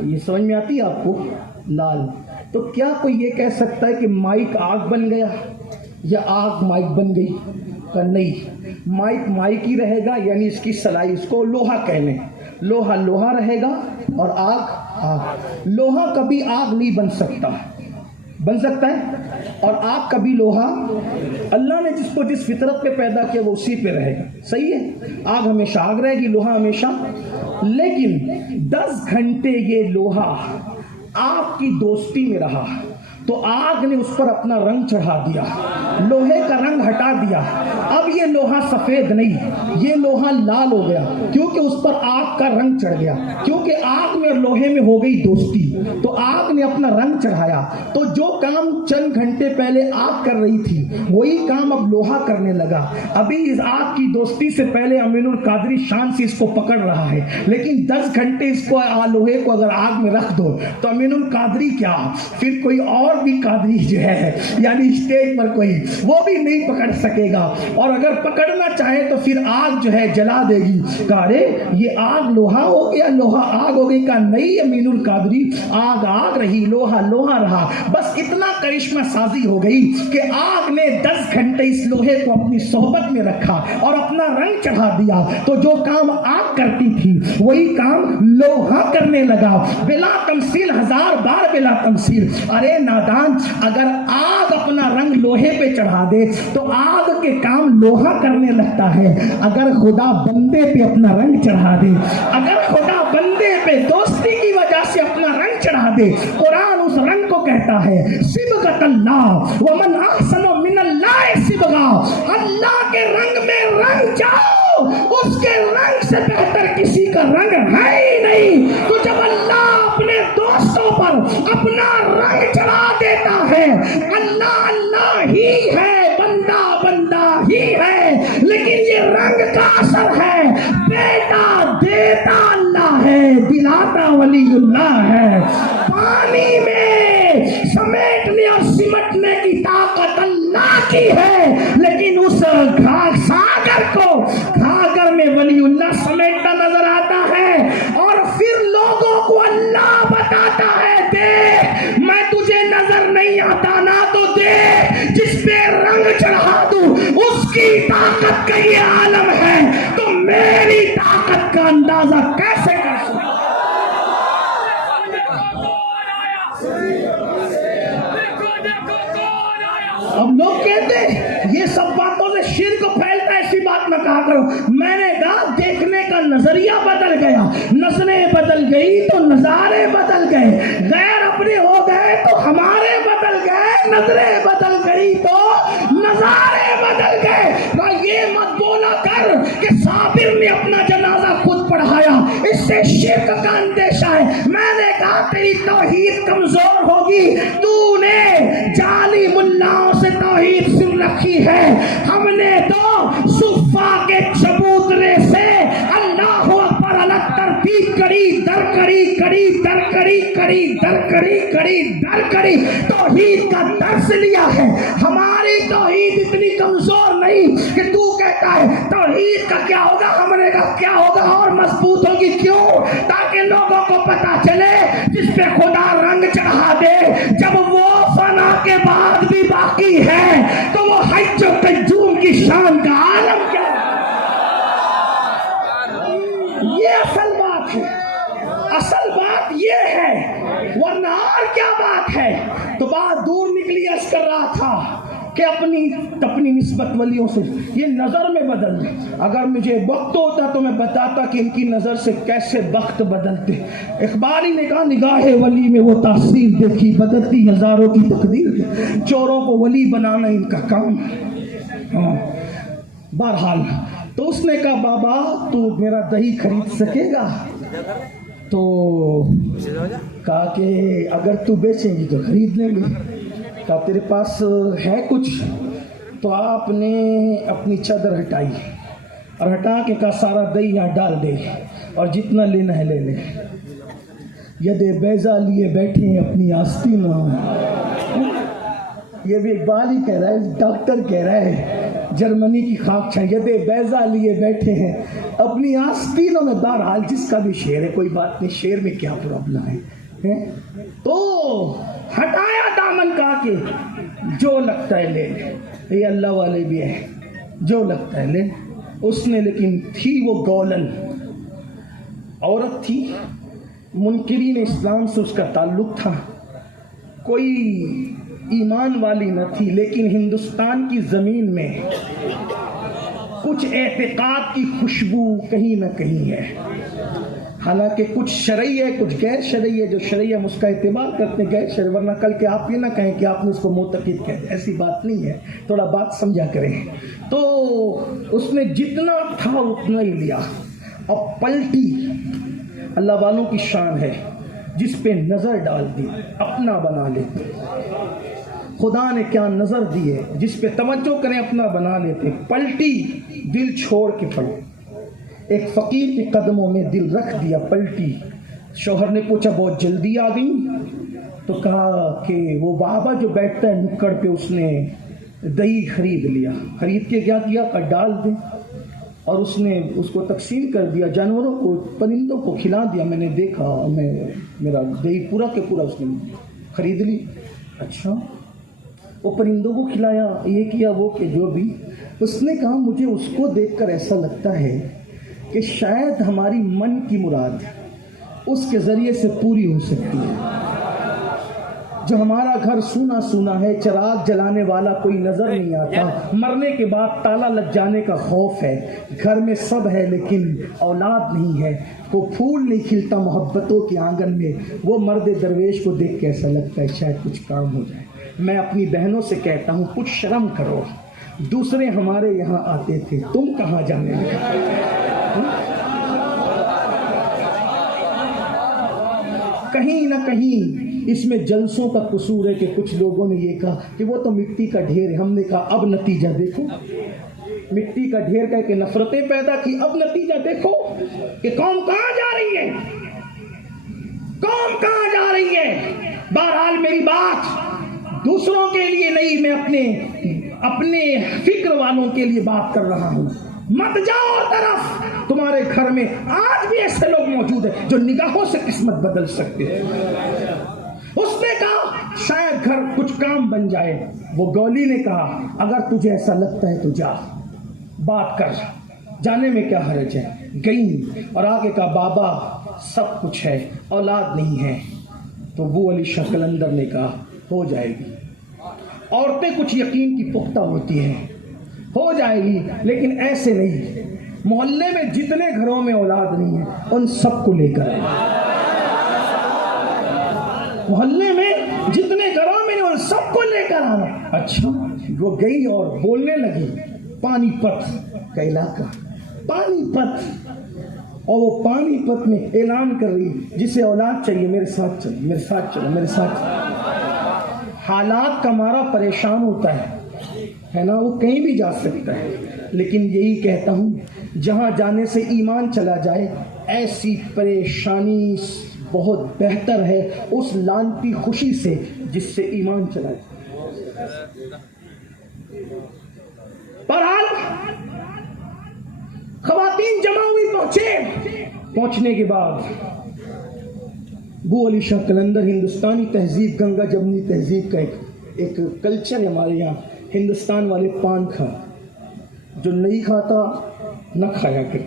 یہ سمجھ میں آتی ہے آپ کو؟ لال. تو کیا کوئی یہ کہہ سکتا ہے کہ مائک آگ بن گیا یا آگ مائک بن گئی؟ کہ نہیں, مائک مائک ہی رہے گا, یعنی اس کی سلائی, اس کو لوہا کہنے, لوہا لوہا رہے گا اور آگ آگ. لوہا کبھی آگ نہیں بن سکتا, بن سکتا ہے, اور آگ کبھی لوہا. اللہ نے جس کو جس فطرت پہ پیدا کیا وہ اسی پہ رہے گا. صحیح ہے, آگ ہمیشہ آگ رہے گی, لوہا ہمیشہ. لیکن 10 گھنٹے یہ لوہا آپ کی دوستی میں رہا تو آگ نے اس پر اپنا رنگ چڑھا دیا, لوہے کا رنگ ہٹا دیا. اب یہ لوہا سفید نہیں, یہ لوہا لال ہو گیا, کیونکہ اس پر آگ کا رنگ چڑھ گیا. کیونکہ آگ میں اور لوہے میں ہو گئی دوستی, تو آگ نے اپنا رنگ چڑھایا. تو جو کام چند گھنٹے پہلے آگ کر رہی تھی وہی کام اب لوہا کرنے لگا. ابھی اس آگ کی دوستی سے پہلے امین القادری شان سے اس کو پکڑ رہا ہے, لیکن 10 گھنٹے اس کو لوہے کو اگر آگ میں رکھ دو تو امین القادری کیا, پھر کوئی اور بھی قادری جو ہے, یعنی اسٹیج پر کوئی, وہ بھی نہیں پکڑ سکے گا. اور اگر پکڑنا چاہے تو پھر آگ جو ہے جلا دے گی. کہا رے یہ آگ لوہا ہو گیا, لوہا آگ ہو گئی. کہا نہیں امین القادری, آگ آگ رہی, لوہا لوہا رہا. بس اتنا کرشمہ سازی ہو گئی کہ آگ نے 10 گھنٹے اس لوہے کو اپنی صحبت میں رکھا اور اپنا رنگ چڑھا دیا. تو جو کام آگ کرتی تھی وہی کام لوہا کرنے لگا, بلا تمثیل, 1000 بار بلا تمثیل. ارے نادان, اگر آگ اپنا رنگ لوہے پہ چڑھا دے تو آگ کے کام لوہا کرنے لگتا ہے. اگر خدا بندے پہ اپنا رنگ چڑھا دے, اگر خدا بندے پہ دوستی کی وجہ سے اپنا رنگ چڑھا دے, قرآن اس رنگ کو کہتا ہے صبغۃ اللہ ومن احسن من اللہ صبغہ. اللہ کے رنگ میں رنگ جاؤ, اس کے رنگ سے بہتر کسی کا رنگ ہے ہی نہیں. تو جب اللہ اپنے دوستوں پر اپنا رنگ چڑھا دیتا ہے, اللہ اللہ ہی ہے, بندہ بندہ ہی ہے, لیکن یہ رنگ کا اثر ہے. بیٹا دیتا اللہ ہے, دلاتا ولی اللہ ہے. پانی میں سمیٹنے اور سمٹنے کی طاقت اللہ کی ہے, لیکن اس ساگر کو گھاگر میں ولی اللہ سمیٹتا نظر آتا ہے. اور پھر لوگوں کو اللہ بتاتا ہے, دیکھ میں تجھے نظر نہیں آتا نا, تو دیکھ جس پہ رنگ چڑھا دوں اس کی طاقت کا یہ عالم ہے, تو میری طاقت کا اندازہ کیسے کر سکتا. اب لوگ کہتے ہیں یہ سب باتوں سے شرک پھیلتا ہے, ایسی بات نہ کہا کرو. میں نے کہا دیکھنے کا نظریہ بدل گیا, نظریں بدل گئی تو نظارے بدل گئے, غیر اپنے ہو گئے تو ہمارے بدل گئے, نظریں بدل گئی تو نظارے بدل گئے. یہ مت بولا کر کہ صابر نے اپنا جنازہ خود پڑھا اس سے شرک کا اندیشہ ہے۔ میں نے کہا تیری توحید کمزور ہوگی، تو نے جعلی ملاؤں سے توحید سن رکھی ہے، ہم نے تو صفا کے چبوترے سے اللہ اکبر الگ ترتیب کری، در کری کری در کری کری در کری کری در کری، توحید کا درس لیا ہے۔ ہماری توحید اتنی کمزور نہیں کہ تو کہتا ہے توحید کا کیا ہوگا، ہم نے کہا کیا ہوگا اور مضبوط ہوگی، کیوں؟ تاکہ لوگوں کو پتا چلے جس پہ خدا رنگ چڑھا دے جب وہ فنا کے بعد بھی باقی ہے تو وہ حج و قیوم کی شان کا عالم کیا ہے۔ یہ اصل بات ہے، اصل بات یہ ہے، ورنہ اور کیا بات ہے؟ تو بات دور نکلی، عرض کر رہا تھا کہ اپنی نسبت ولیوں سے یہ نظر میں بدل دیں۔ اگر مجھے وقت ہوتا تو میں بتاتا کہ ان کی نظر سے کیسے وقت بدلتے۔ اقبال ہی نے کہا نگاہ ولی میں وہ تاثیر دیکھی بدلتی ہزاروں کی تقدیر، چوروں کو ولی بنانا ان کا کام ہے۔ بہرحال تو اس نے کہا بابا تو میرا دہی خرید سکے گا؟ تو کہا کہ اگر تو بیچیں گی تو خرید لیں گے۔ کہا تیرے پاس ہے کچھ؟ تو آپ نے اپنی چادر ہٹائی اور ہٹا کے کہا سارا دہی یہاں ڈال دے اور جتنا لینا ہے لے لے۔ ید بیضا لیے بیٹھے ہیں اپنی آستینوں، یہ بھی اقبال ہی کہہ رہا ہے، ڈاکٹر کہہ رہا ہے جرمنی کی خاک چھا، ید بیضا لیے بیٹھے ہیں اپنی آستینوں میں۔ بہرحال جس کا بھی شعر ہے کوئی بات نہیں، شعر میں کیا پرابلم ہے؟ تو ہٹایا دامن کا کہ جو لگتا ہے لے لے، یہ اللہ والے بھی ہے، جو لگتا ہے لے۔ اس نے لیکن تھی وہ گولن عورت تھی، منکرین اسلام سے اس کا تعلق تھا، کوئی ایمان والی نہ تھی، لیکن ہندوستان کی زمین میں کچھ اعتقاد کی خوشبو کہیں نہ کہیں ہے۔ حالانکہ کچھ شرعی ہے کچھ غیر شرعی ہے، جو شرعی ہم اس کا اعتبار کرتے ہیں، غیر شرعی ورنہ کل کے آپ یہ نہ کہیں کہ آپ نے اس کو معتقد کہہ دیا، ایسی بات نہیں ہے، تھوڑا بات سمجھا کریں۔ تو اس نے جتنا تھا اتنا ہی لیا اور پلٹی۔ اللہ والوں کی شان ہے، جس پہ نظر ڈال دی اپنا بنا لیتے۔ خدا نے کیا نظر دی ہے، جس پہ توجہ کریں اپنا بنا لیتے۔ پلٹی، دل چھوڑ کے پلٹی، ایک فقیر کے قدموں میں دل رکھ دیا، پلٹی۔ شوہر نے پوچھا بہت جلدی آ گئی؟ تو کہا کہ وہ بابا جو بیٹھتا ہے نکڑ پہ اس نے دہی خرید لیا، خرید کے کیا کیا کہ ڈال دے، اور اس نے اس کو تقسیم کر دیا، جانوروں کو پرندوں کو کھلا دیا۔ میں نے دیکھا، میرا دہی پورا کے پورا اس نے خرید لی۔ اچھا وہ پرندوں کو کھلایا، یہ کیا وہ کہ جو بھی۔ اس نے کہا مجھے اس کو دیکھ کر ایسا لگتا ہے کہ شاید ہماری من کی مراد اس کے ذریعے سے پوری ہو سکتی ہے۔ جو ہمارا گھر سونا سونا ہے، چراغ جلانے والا کوئی نظر نہیں آتا، مرنے کے بعد تالا لگ جانے کا خوف ہے، گھر میں سب ہے لیکن اولاد نہیں ہے، وہ پھول نہیں کھلتا محبتوں کے آنگن میں، وہ مرد درویش کو دیکھ کے ایسا لگتا ہے شاید کچھ کام ہو جائے۔ میں اپنی بہنوں سے کہتا ہوں کچھ شرم کرو، دوسرے ہمارے یہاں آتے تھے، تم کہاں جانے لگے؟ کہیں نہ کہیں اس میں جلسوں کا قصور ہے کہ کچھ لوگوں نے یہ کہا کہ وہ تو مٹی کا ڈھیر ہے۔ ہم نے کہا اب نتیجہ دیکھو، مٹی کا ڈھیر کہہ کے نفرتیں پیدا کی، اب نتیجہ دیکھو کہ قوم کہاں جا رہی ہے، قوم کہاں جا رہی ہے۔ بہرحال میری بات دوسروں کے لیے نہیں، میں اپنے فکر والوں کے لیے بات کر رہا ہوں۔ مت جاؤ اور طرف، تمہارے گھر میں آج بھی ایسے لوگ موجود ہیں جو نگاہوں سے قسمت بدل سکتے ہیں۔ اس نے کہا شاید گھر کچھ کام بن جائے۔ وہ گولی نے کہا اگر تجھے ایسا لگتا ہے تو جا، بات کر، جانے میں کیا حرج ہے۔ گئی اور آگے کہا بابا سب کچھ ہے، اولاد نہیں ہے۔ تو وہ علی شاہ قلندر نے کہا ہو جائے گی۔ عورتیں کچھ یقین کی پختہ ہوتی ہیں، ہو جائے گی، لیکن ایسے نہیں۔ محلے میں جتنے گھروں میں اولاد نہیں ہے ان سب کو لے کر آئے، محلے میں جتنے گھروں میں ان سب کو لے کر آنا۔ اچھا وہ گئی اور بولنے لگی، پانی پت کا علاقہ، پانی پت اور وہ پانی پت میں اعلان کر رہی جسے اولاد چاہیے میرے ساتھ چلو، میرے ساتھ چلو، میرے ساتھ چلو۔ حالات کا مارا پریشان ہوتا ہے نا، وہ کہیں بھی جا سکتا ہے، لیکن یہی کہتا ہوں جہاں جانے سے ایمان چلا جائے ایسی پریشانی بہت بہتر ہے اس لانتی خوشی سے جس سے ایمان چلا جائے۔ بہرحال خواتین جمع ہوئی، پہنچنے کے بعد ابو علی شاہ قلندر ہندوستانی تہذیب، گنگا جمنی تہذیب کا ایک کلچر ہے ہمارے یہاں، ہندوستان والے پان کھا، جو نہیں کھاتا نہ کھایا کرے،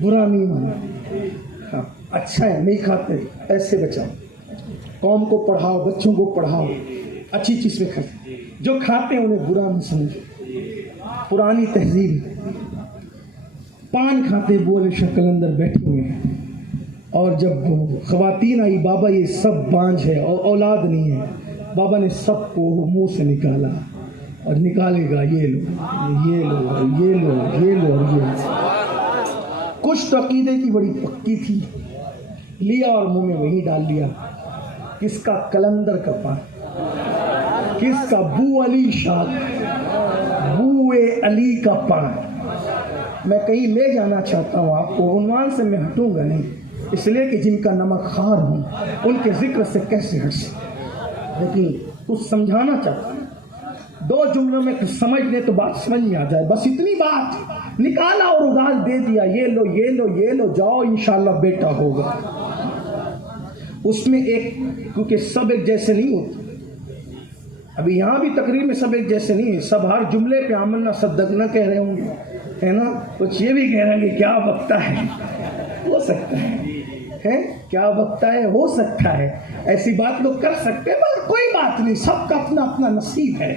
برا نہیں مانا، ہاں اچھا ہے نہیں کھاتے ایسے بچاؤ، قوم کو پڑھاؤ، بچوں کو پڑھاؤ، اچھی چیز میں کھاتے، جو کھاتے ہیں انہیں برا نہ سمجھو، پرانی تہذیب۔ پان کھاتے ابو علی شاہ قلندر بیٹھے ہوئے ہیں، اور جب خواتین آئی، بابا یہ سب بانجھ ہے اور اولاد نہیں ہے، بابا نے سب کو منہ سے نکالا اور نکالے گا یہ لو یہ لو یہ لو یہ لو اور یہ لو۔ کچھ تو عقیدے کی بڑی پکی تھی، لیا اور منہ میں وہی ڈال دیا۔ کس کا؟ قلندر کا پان۔ کس کا؟ ابو علی شاہ، ابو علی کا پان۔ میں کہیں لے جانا چاہتا ہوں آپ کو، عنوان سے میں ہٹوں گا نہیں، اس لیے کہ جن کا نمک خوار ہوں ان کے ذکر سے کیسے ہٹ سکتے، لیکن کچھ سمجھانا چاہتا ہوں، دو جملوں میں کچھ سمجھ لے تو بات سمجھ میں آ جائے، بس اتنی بات۔ نکالا اور اگال دے دیا، یہ لو یہ لو یہ لو، جاؤ انشاءاللہ بیٹا ہوگا۔ اس میں ایک، کیونکہ سب ایک جیسے نہیں ہوتے، ابھی یہاں بھی تقریر میں سب ایک جیسے نہیں ہیں، سب ہر جملے پہ آمنا صدقنا کہہ رہے ہوں گے، ہے نا، کچھ یہ بھی کہہ رہے ہیں کہ کیا بکتا ہے، ہو سکتا ہے کیا بکتا ہے، ہو سکتا ہے، ایسی بات لوگ کر سکتے ہیں، مگر کوئی بات نہیں، سب کا اپنا اپنا نصیب ہے،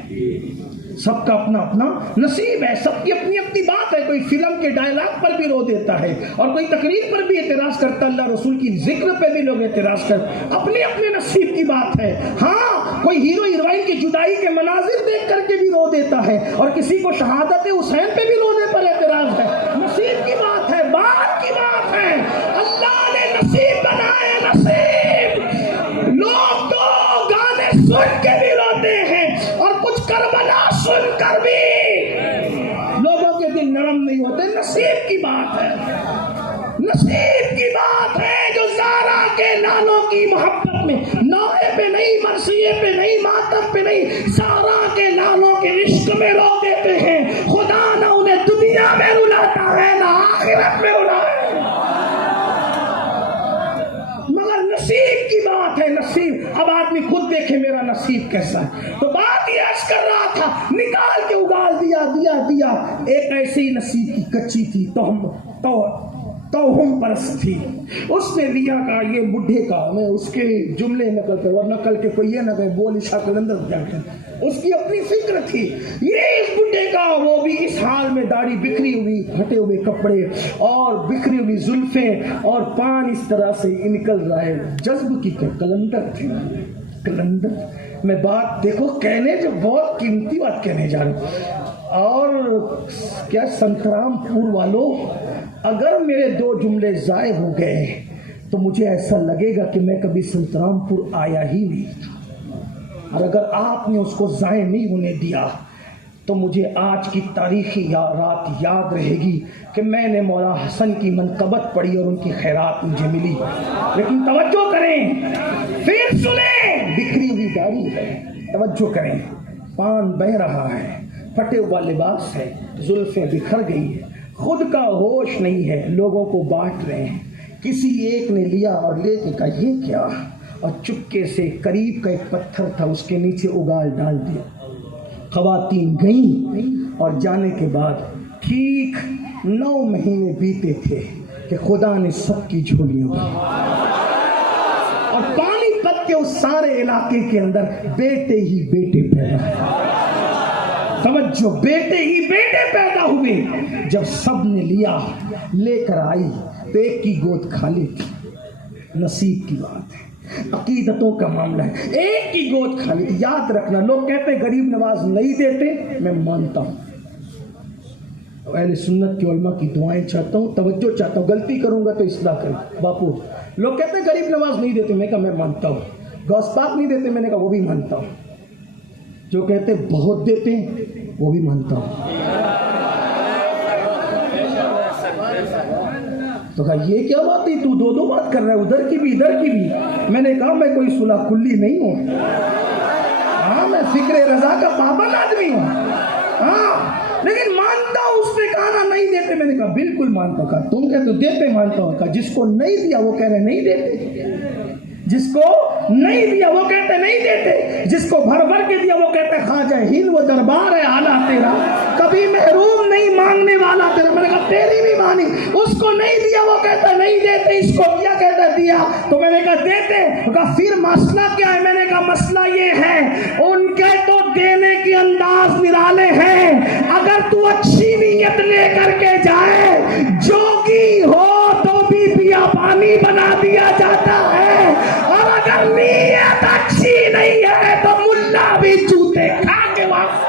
سب کا اپنا اپنا نصیب ہے، سب کی اپنی اپنی بات ہے۔ کوئی فلم کے ڈائلاگ پر بھی رو دیتا ہے اور کوئی تقریر پر بھی اعتراض کرتا ہے، اللہ رسول کی ذکر پہ بھی لوگ اعتراض کرتے، اپنے اپنے نصیب کی بات ہے۔ ہاں کوئی ہیرو ہیروئن کی جدائی کے مناظر دیکھ کر کے بھی رو دیتا ہے، اور کسی کو شہادت حسین پہ بھی رونے پر اعتراض ہے، نصیب کی بات ہے، بات کی بات ہے، اللہ نے نصیب بنائے، نصیب۔ لوگ تو گانے سن کے بھی روتے ہیں اور کچھ کربلا سن کر بھی لوگوں کے دل نرم نہیں ہوتے، نصیب کی بات ہے، نصیب کی بات ہے۔ جو زارا کے لالوں کی محبت میں نوحے پہ نہیں، مرثیے پہ نہیں، ماتم پہ نہیں، زارا کے لالوں کے عشق میں رو دیتے ہیں، خدا نہ انہیں دنیا میں رلاتا ہے نہ آخرت میں رلاتا ہے، مگر نصیب کی بات ہے، نصیب۔ اب آدمی خود دیکھے میرا نصیب کیسا ہے، تو بات یہ عرض کر رہا تھا، نکال کے اگال دیا دیا دیا۔ ایک ایسی نصیب کی کچی تھی، توہم پرست تھی، اس نے لیا کہا یہ بڈھے کا، میں اس کے جملے نقل کر، ورنہ کل کے کوئی یہ نہ کہے ابو علی شاہ قلندر جاتے، اس کی اپنی فکر تھی، یہ اس بڈھے کا، وہ بھی اس حال میں، داڑھی بکھری ہوئی، پھٹے ہوئے کپڑے اور بکھری ہوئی زلفیں اور پان اس طرح سے نکل رہا ہے، جذب کی قلندر تھے، قلندر۔ میں بات دیکھو کہنے جو بہت قیمتی بات کہنے جا رہا ہوں، اور کیا سنترام پور والوں، اگر میرے دو جملے ضائع ہو گئے تو مجھے ایسا لگے گا کہ میں کبھی سنترام پور آیا ہی نہیں تھا، اور اگر آپ نے اس کو ضائع نہیں ہونے دیا تو مجھے آج کی تاریخی رات یاد رہے گی کہ میں نے مولا حسن کی منقبت پڑھی اور ان کی خیرات مجھے ملی۔ لیکن توجہ کریں، پھر سنیں، بکھری ہوئی داڑھی ہے، توجہ کریں، پان بہ رہا ہے، پھٹے ہوا لباس ہے، زلفیں بکھر گئی ہے، خود کا ہوش نہیں ہے، لوگوں کو بانٹ رہے ہیں، کسی ایک نے لیا اور لے کے کہا یہ کیا، اور چپکے سے قریب کا ایک پتھر تھا اس کے نیچے اگال ڈال دیا۔ خواتین گئیں اور جانے کے بعد ٹھیک 9 مہینے بیتے تھے کہ خدا نے سب کی جھولیاں بھری، اور پانی پت کے اس سارے علاقے کے اندر بیٹے ہی بیٹے پیدا، توجہ، بیٹے ہی بیٹے پیدا ہوئے۔ جب سب نے لیا، لے کر آئی تو ایک کی گود خالی تھی، نصیب کی بات ہے، عقیدتوں کا معاملہ ہے، ایک کی گود خالی تھی۔ یاد رکھنا، لوگ کہتے ہیں غریب نواز نہیں دیتے، میں مانتا ہوں، اہل سنت کے علماء کی دعائیں چاہتا ہوں, توجہ چاہتا ہوں, غلطی کروں گا تو اصلاح کریں. باپو لوگ کہتے ہیں غریب نواز نہیں دیتے, میں کہا میں مانتا ہوں. غوث پاک نہیں دیتے, میں نے کہا وہ بھی مانتا ہوں. جو کہتے بہت دیتے ہیں وہ بھی مانتا ہوں. تو کہا یہ کیا بات ہے, تو دو بات کر رہا ہے, ادھر کی بھی ادھر کی بھی. میں نے کہا میں کوئی صلح کلی نہیں ہوں, ہاں میں فکر رضا کا پابند آدمی ہوں, ہاں لیکن مانتا ہوں. اس نے کہا نا نہیں دیتے, میں نے کہا بالکل مانتا ہوں. کہا تم کہتے دیتے, مانتا ہوں. کہا جس کو نہیں دیا وہ کہہ رہے نہیں دیتے, جس کو نہیں دیا وہ کہتے نہیں دیتے, جس کو بھر بھر کے دیا وہ کہتے خواجہ ہند وہ دربار ہے اعلیٰ تیرا, کبھی محروم نہیں مانگنے والا تیرا. میں نے کہا تیری بھی مانی. اس کو نہیں دیا وہ کہتا نہیں دیتے, اس کو دیا کہتا دیا. تو میں نے کہا دیتے. کہا پھر مسئلہ کیا ہے؟ میں نے کہا مسئلہ یہ ہے ان کے تو دینے کے انداز نرالے ہیں. اگر تو اچھی نیت لے کر کے جائے, جوگی ہو تو بھی پیا پانی بنا دیا جاتا ہے, اور اگر نیت اچھی نہیں ہے تو ملا بھی جوتے کھا کے واپس.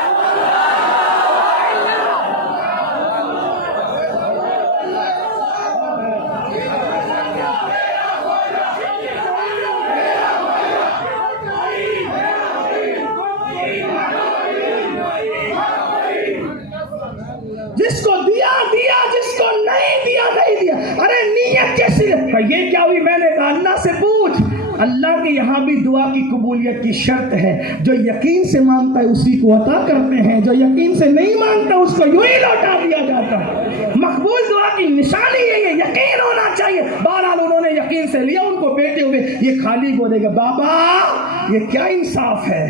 جس کو دیا دیا, جس کو نہیں دیا نہیں دیا. ارے نیت کیسی ہے؟ یہ کیا ہوئی؟ میں نے کہا اللہ سے پوچھ. اللہ کے یہاں بھی دعا کی قبولیت کی شرط ہے, جو یقین سے مانگتا ہے اسی کو عطا کرتے ہیں, جو یقین سے نہیں مانگتا اس کو یوں ہی لوٹا دیا جاتا ہے. مقبول دعا کی نشانی یہ یقین ہونا چاہیے. بہرحال انہوں نے یقین سے لیا, ان کو بیٹے ہوئے یہ خالی کو دے گا. بابا یہ کیا انصاف ہے,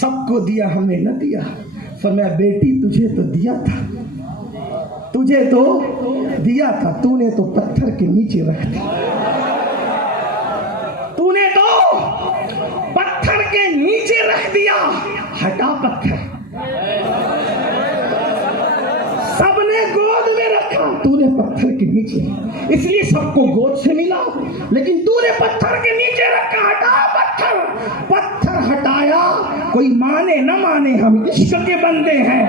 سب کو دیا ہمیں نہ دیا. فرمایا بیٹی تجھے تو دیا تھا, تجھے تو دیا تھا, تو نے تو پتھر کے نیچے رکھ دیا. تو نے تو پتھر کے نیچے رکھ دیا. ہٹا پتھر. سب نے گود میں رکھا, تو نے پتھر کے نیچے, اس لیے سب کو گود سے ملا, لیکن تو نے پتھر کے نیچے رکھا. ہٹا پتھر. پتھر ہٹایا. کوئی مانے نہ مانے ہم عشق کے بندے ہیں.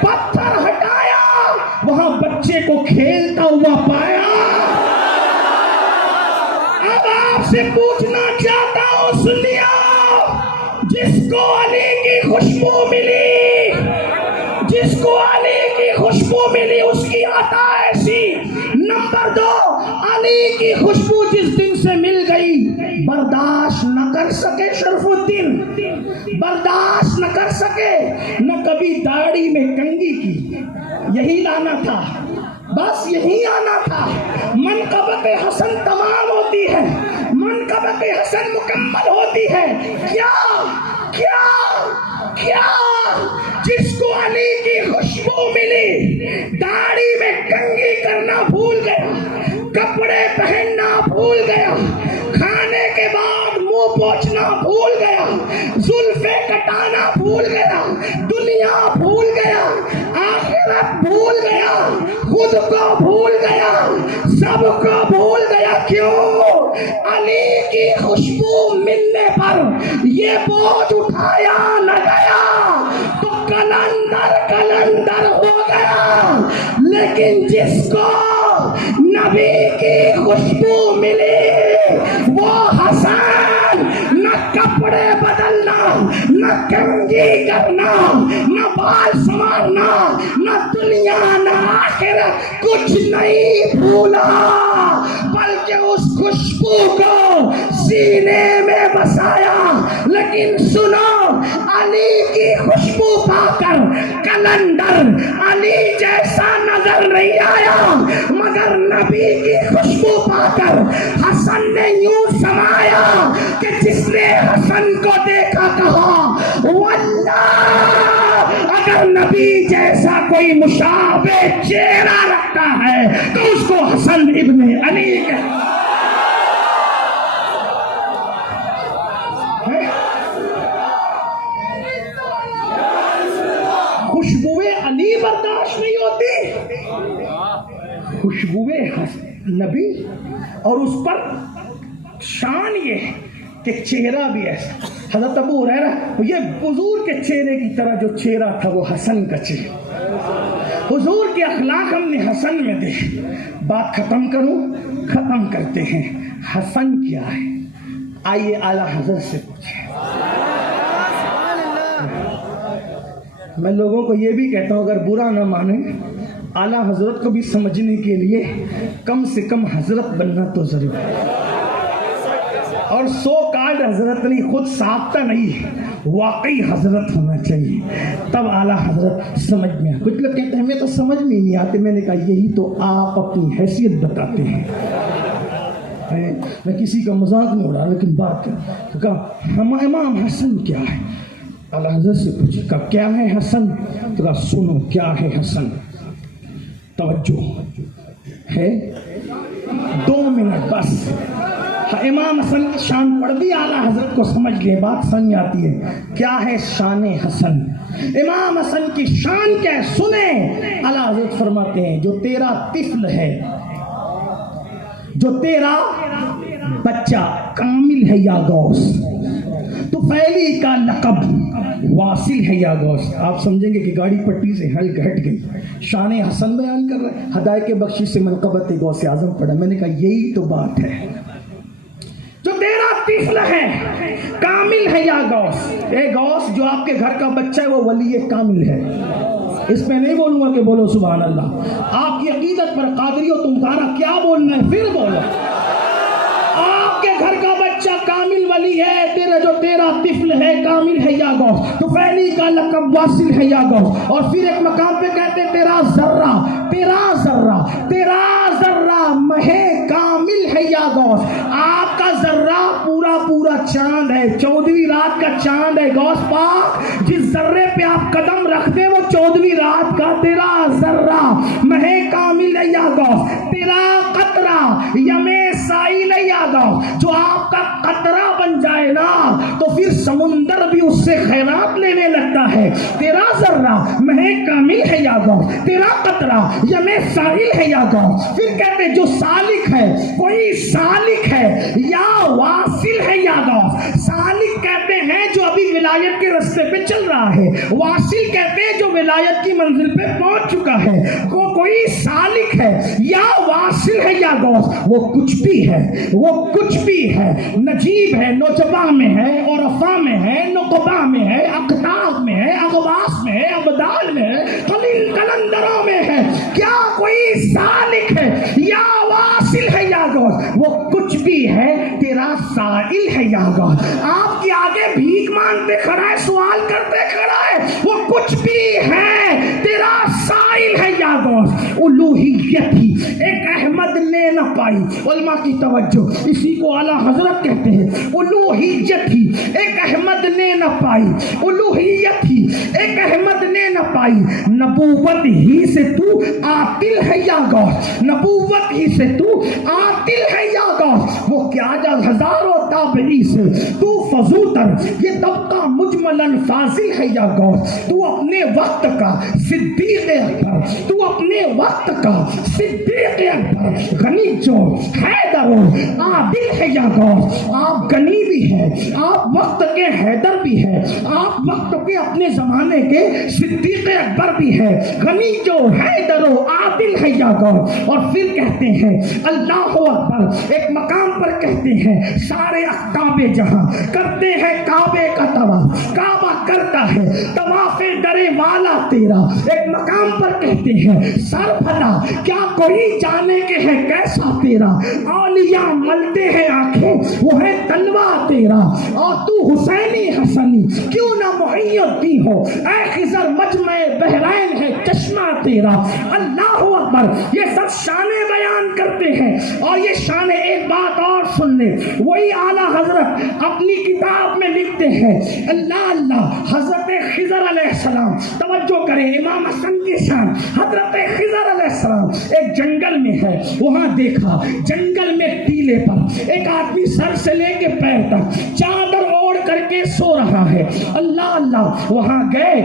پتھر ہٹایا, وہاں بچے کو کھیلتا ہوا پایا. اب آپ سے پوچھنا چاہتا ہوں, سنیا, جس کو علی کی خوشبو ملی, جس کو علی کی خوشبو ملی اس کی عطا ایسی. نمبر 2, علی کی خوشبو جس دن سے مل گئی برداشت نہ کر سکے شرف الدین, برداشت نہ کر سکے, نہ کبھی داڑھی میں کنگھی کی. یہی لانا تھا, بس یہی آنا تھا. منقبت حسن تمام ہوتی ہے, منقبت حسن مکمل ہوتی ہے. کیا کیا کیا جس کو علی کی خوشبو ملی داڑھی میں کنگھی کرنا بھول گیا, کپڑے پہننا بھول گیا, کھانے کے بعد منہ پوچھنا بھول گیا, زلفیں کٹانا بھول گیا, دنیا بھول گیا, آخرت بھول گیا, خود کو بھول گیا, سب کو بھول گیا. کیوں؟ علی کی خوشبو ملنے پر یہ بوجھ اٹھایا نہ گیا تو کلندر کلندر ہو گیا. لیکن جس کو نبی کی خوشبو ملی وہ حسن, نہ کپڑے بدلنا, نہ کنگھی کرنا, نہ بال سنوارنا, نہ دنیا نہ آخرت, کچھ نہیں بھولا, بلکہ اس خوشبو کو سینے میں بسایا. لیکن سنو, علی کی خوشبو پا کر کلندر علی جیسا نظر نہیں آیا, مگر نبی کی خوشبو پا کر حسن نے یوں سمایا کہ جس نے حسن کو دیکھا کہا واللہ اگر نبی جیسا کوئی مشابہ چہرہ رکھتا ہے تو اس کو حسن ابن علی کہتا ہے. خوشبوئے علی برداشت نہیں ہوتی, خوشبوئے نبی, اور اس پر شان یہ ہے کہ چہرہ بھی ایسا. حضرت ابو ہریرہ, یہ بزرگ کے چہرے کی طرح جو چہرہ تھا وہ حسن کا چہرہ. حضور کے اخلاق ہم نے حسن میں دیکھے. بات ختم کروں؟ ختم کرتے ہیں. حسن کیا ہے؟ آئیے اعلیٰ حضرت سے پوچھیں. میں لوگوں کو یہ بھی کہتا ہوں اگر برا نہ مانیں، اعلیٰ حضرت کو بھی سمجھنے کے لیے کم سے کم حضرت بننا تو ضروری ہے. اور سو کارڈ حضرت نہیں، خود ساختہ نہیں، واقعی حضرت ہونا چاہیے، تب اعلیٰ حضرت سمجھ میں. کچھ لوگ کہتے ہیں ہمیں تو سمجھ میں نہیں آتے. میں نے کہا یہی تو آپ اپنی حیثیت بتاتے ہیں. میں کسی کا مذاق نہیں اڑا، لیکن بات کر کہا امام حسن کیا ہے؟ اعلیٰ حضرت سے پوچھے کہا کیا ہے حسن؟ تو کہا سنو کیا ہے حسن. توجہ ہے 2 منٹ بس. امام حسن کی شان پڑھ دی، اعلیٰ حضرت کو سمجھ لے، بات سمجھ آتی ہے. کیا ہے شان حسن؟ امام حسن کی شان کیا ہے سنیں. اعلیٰ حضرت فرماتے ہیں جو تیرا طفل ہے، جو تیرا بچہ کامل ہے یا غوث، تو پہلی کا لقب واصل ہے یا غوث. آپ سمجھیں گے کہ گاڑی پٹی سے ہل گھٹ گئی. شان حسن بیان کر رہے ہیں، ہدایت بخشش سے منقبت غوث اعظم پڑھا. میں نے کہا یہی تو بات ہے. جو تیرا طفل ہے کامل ہے یا غوث. اے غوث جو آپ کے گھر کا بچہ ہے وہ ولی کامل ہے. اس میں نہیں بولوں گا کہ بولو سبحان اللہ. آپ کی عقیدت پر قادری ہو، تمہارا کیا بولنا ہے پھر بولو. آپ کے گھر کا بچہ کامل ولی ہے، تیرا طفل ہے کامل ہے یا غوث، تو پہلی کا لقب واصل ہے یا غوث. اور پھر ایک مقام پہ کہتے ہیں تیرا ذرہ مہے کامل ہے یا غوث. آپ کا ذرہ پورا چاند ہے، 14ویں رات کا چاند ہے. غوث پاک جس ذرے پہ آپ قدم رکھتے وہ 14ویں رات کا تیرا ذرہ مہے کامل ہے یا غوث. تیرا قطرہ یمے سائل ہے یا غوث. جو آپ کا قطرہ بن جائے نا تو پھر سمندر بھی اس سے خیرات لینے لگتا ہے. تیرا ذرہ مہے کامل ہے یا غوث، تیرا قطرہ یمے سائل ہے یا غوث. پھر کہتے جو سالک ہے، کوئی سالک ہے یا واصل ہے یا غوث. سالک کہتے ہیں جو ابھی ولایت کے راستے پہ چل رہا ہے، واصل کہتے ہیں جو ولایت کی منزل پہ پہنچ چکا ہے. کوئی سالک ہے یا واصل ہے یا غوث، وہ کچھ بھی ہے. نجیب ہے، نوجبا میں ہے، عرفا میں ہے، نقبا میں ہے، اقطاب میں ہے، اغواص میں ہے، ابدال میں ہے، قلندروں میں ہے. کیا کوئی سالک ہے یا واصل ہے یا غوث؟ وہ کچھ بھی ہے، تیرا سائل ہے یا غوث. آپ کے آگے بھیک مانگتے کھڑا ہے، سوال کرتے کھڑا ہے، وہ کچھ بھی ہے، تیرا سائل ہے یا غوث. الوہیت ہی ایک احمد نے نہ پائی. علماء کی توجہ، اسی کو اعلیٰ حضرت کہتے ہیں. الوہیت ہی ایک احمد نے نہ پائی، الوہیت ہی ایک احمد نے نہ پائی. نبوت ہی سے تو عاطل ہے یا غوث، نبوت ہی سے تو عاطل ہے یا غوث. وہ کیا جا ہزاروں تابعی سے تو فضوتر، یہ طبقہ مجملاً فاضل ہے یا غوث. تو اپنے وقت کا صدیق اکبر، تو اپنے وقت کا صدیق اکبر، غنی جو حیدر عادل ہے یا غوث. آپ غنی بھی ہے، آپ وقت کے حیدر بھی ہے، آپ وقت کے اپنے زمانے کے صدیق اکبر بھی ہے. غنی جو حیدر عادل ہے یا غوث. اور پھر کہتے ہیں اللہ اکبر. ایک مقام پر کہتے ہیں سارے اقطاب جہاں کرتے ہیں کعبے کا طواف، کعبہ کرتا ہے طواف درے والا تیرا. ایک مقام پر کہتے ہیں سر پھٹا کیا کوئی جانے کے ہے کیسا تیرا. اولیاء ملتے ہیں آنکھیں وہ ہے تلوا تیرا. اور تو حسینی حسنی کیوں نہ محی الدین ہو، اے خضر مجمع بحرین ہے چشمہ تیرا. اللہ اکبر. یہ سب شانیں بیان کرتے ہیں. اور یہ شان ایک بات اور سن لیں، وہی اعلیٰ حضرت اپنی کتاب میں لکھتے ہیں اللہ حضرت خضر علیہ السلام. توجہ کریں، امام حسن کی شان. حضرت خضر علیہ السلام ایک جنگل میں ہے، وہاں دیکھا جنگل میں ٹیلے پر ایک آدمی سر سے لے کے پیر تک چادر اوڑھ کر کے سو رہا ہے. اللہ وہاں گئے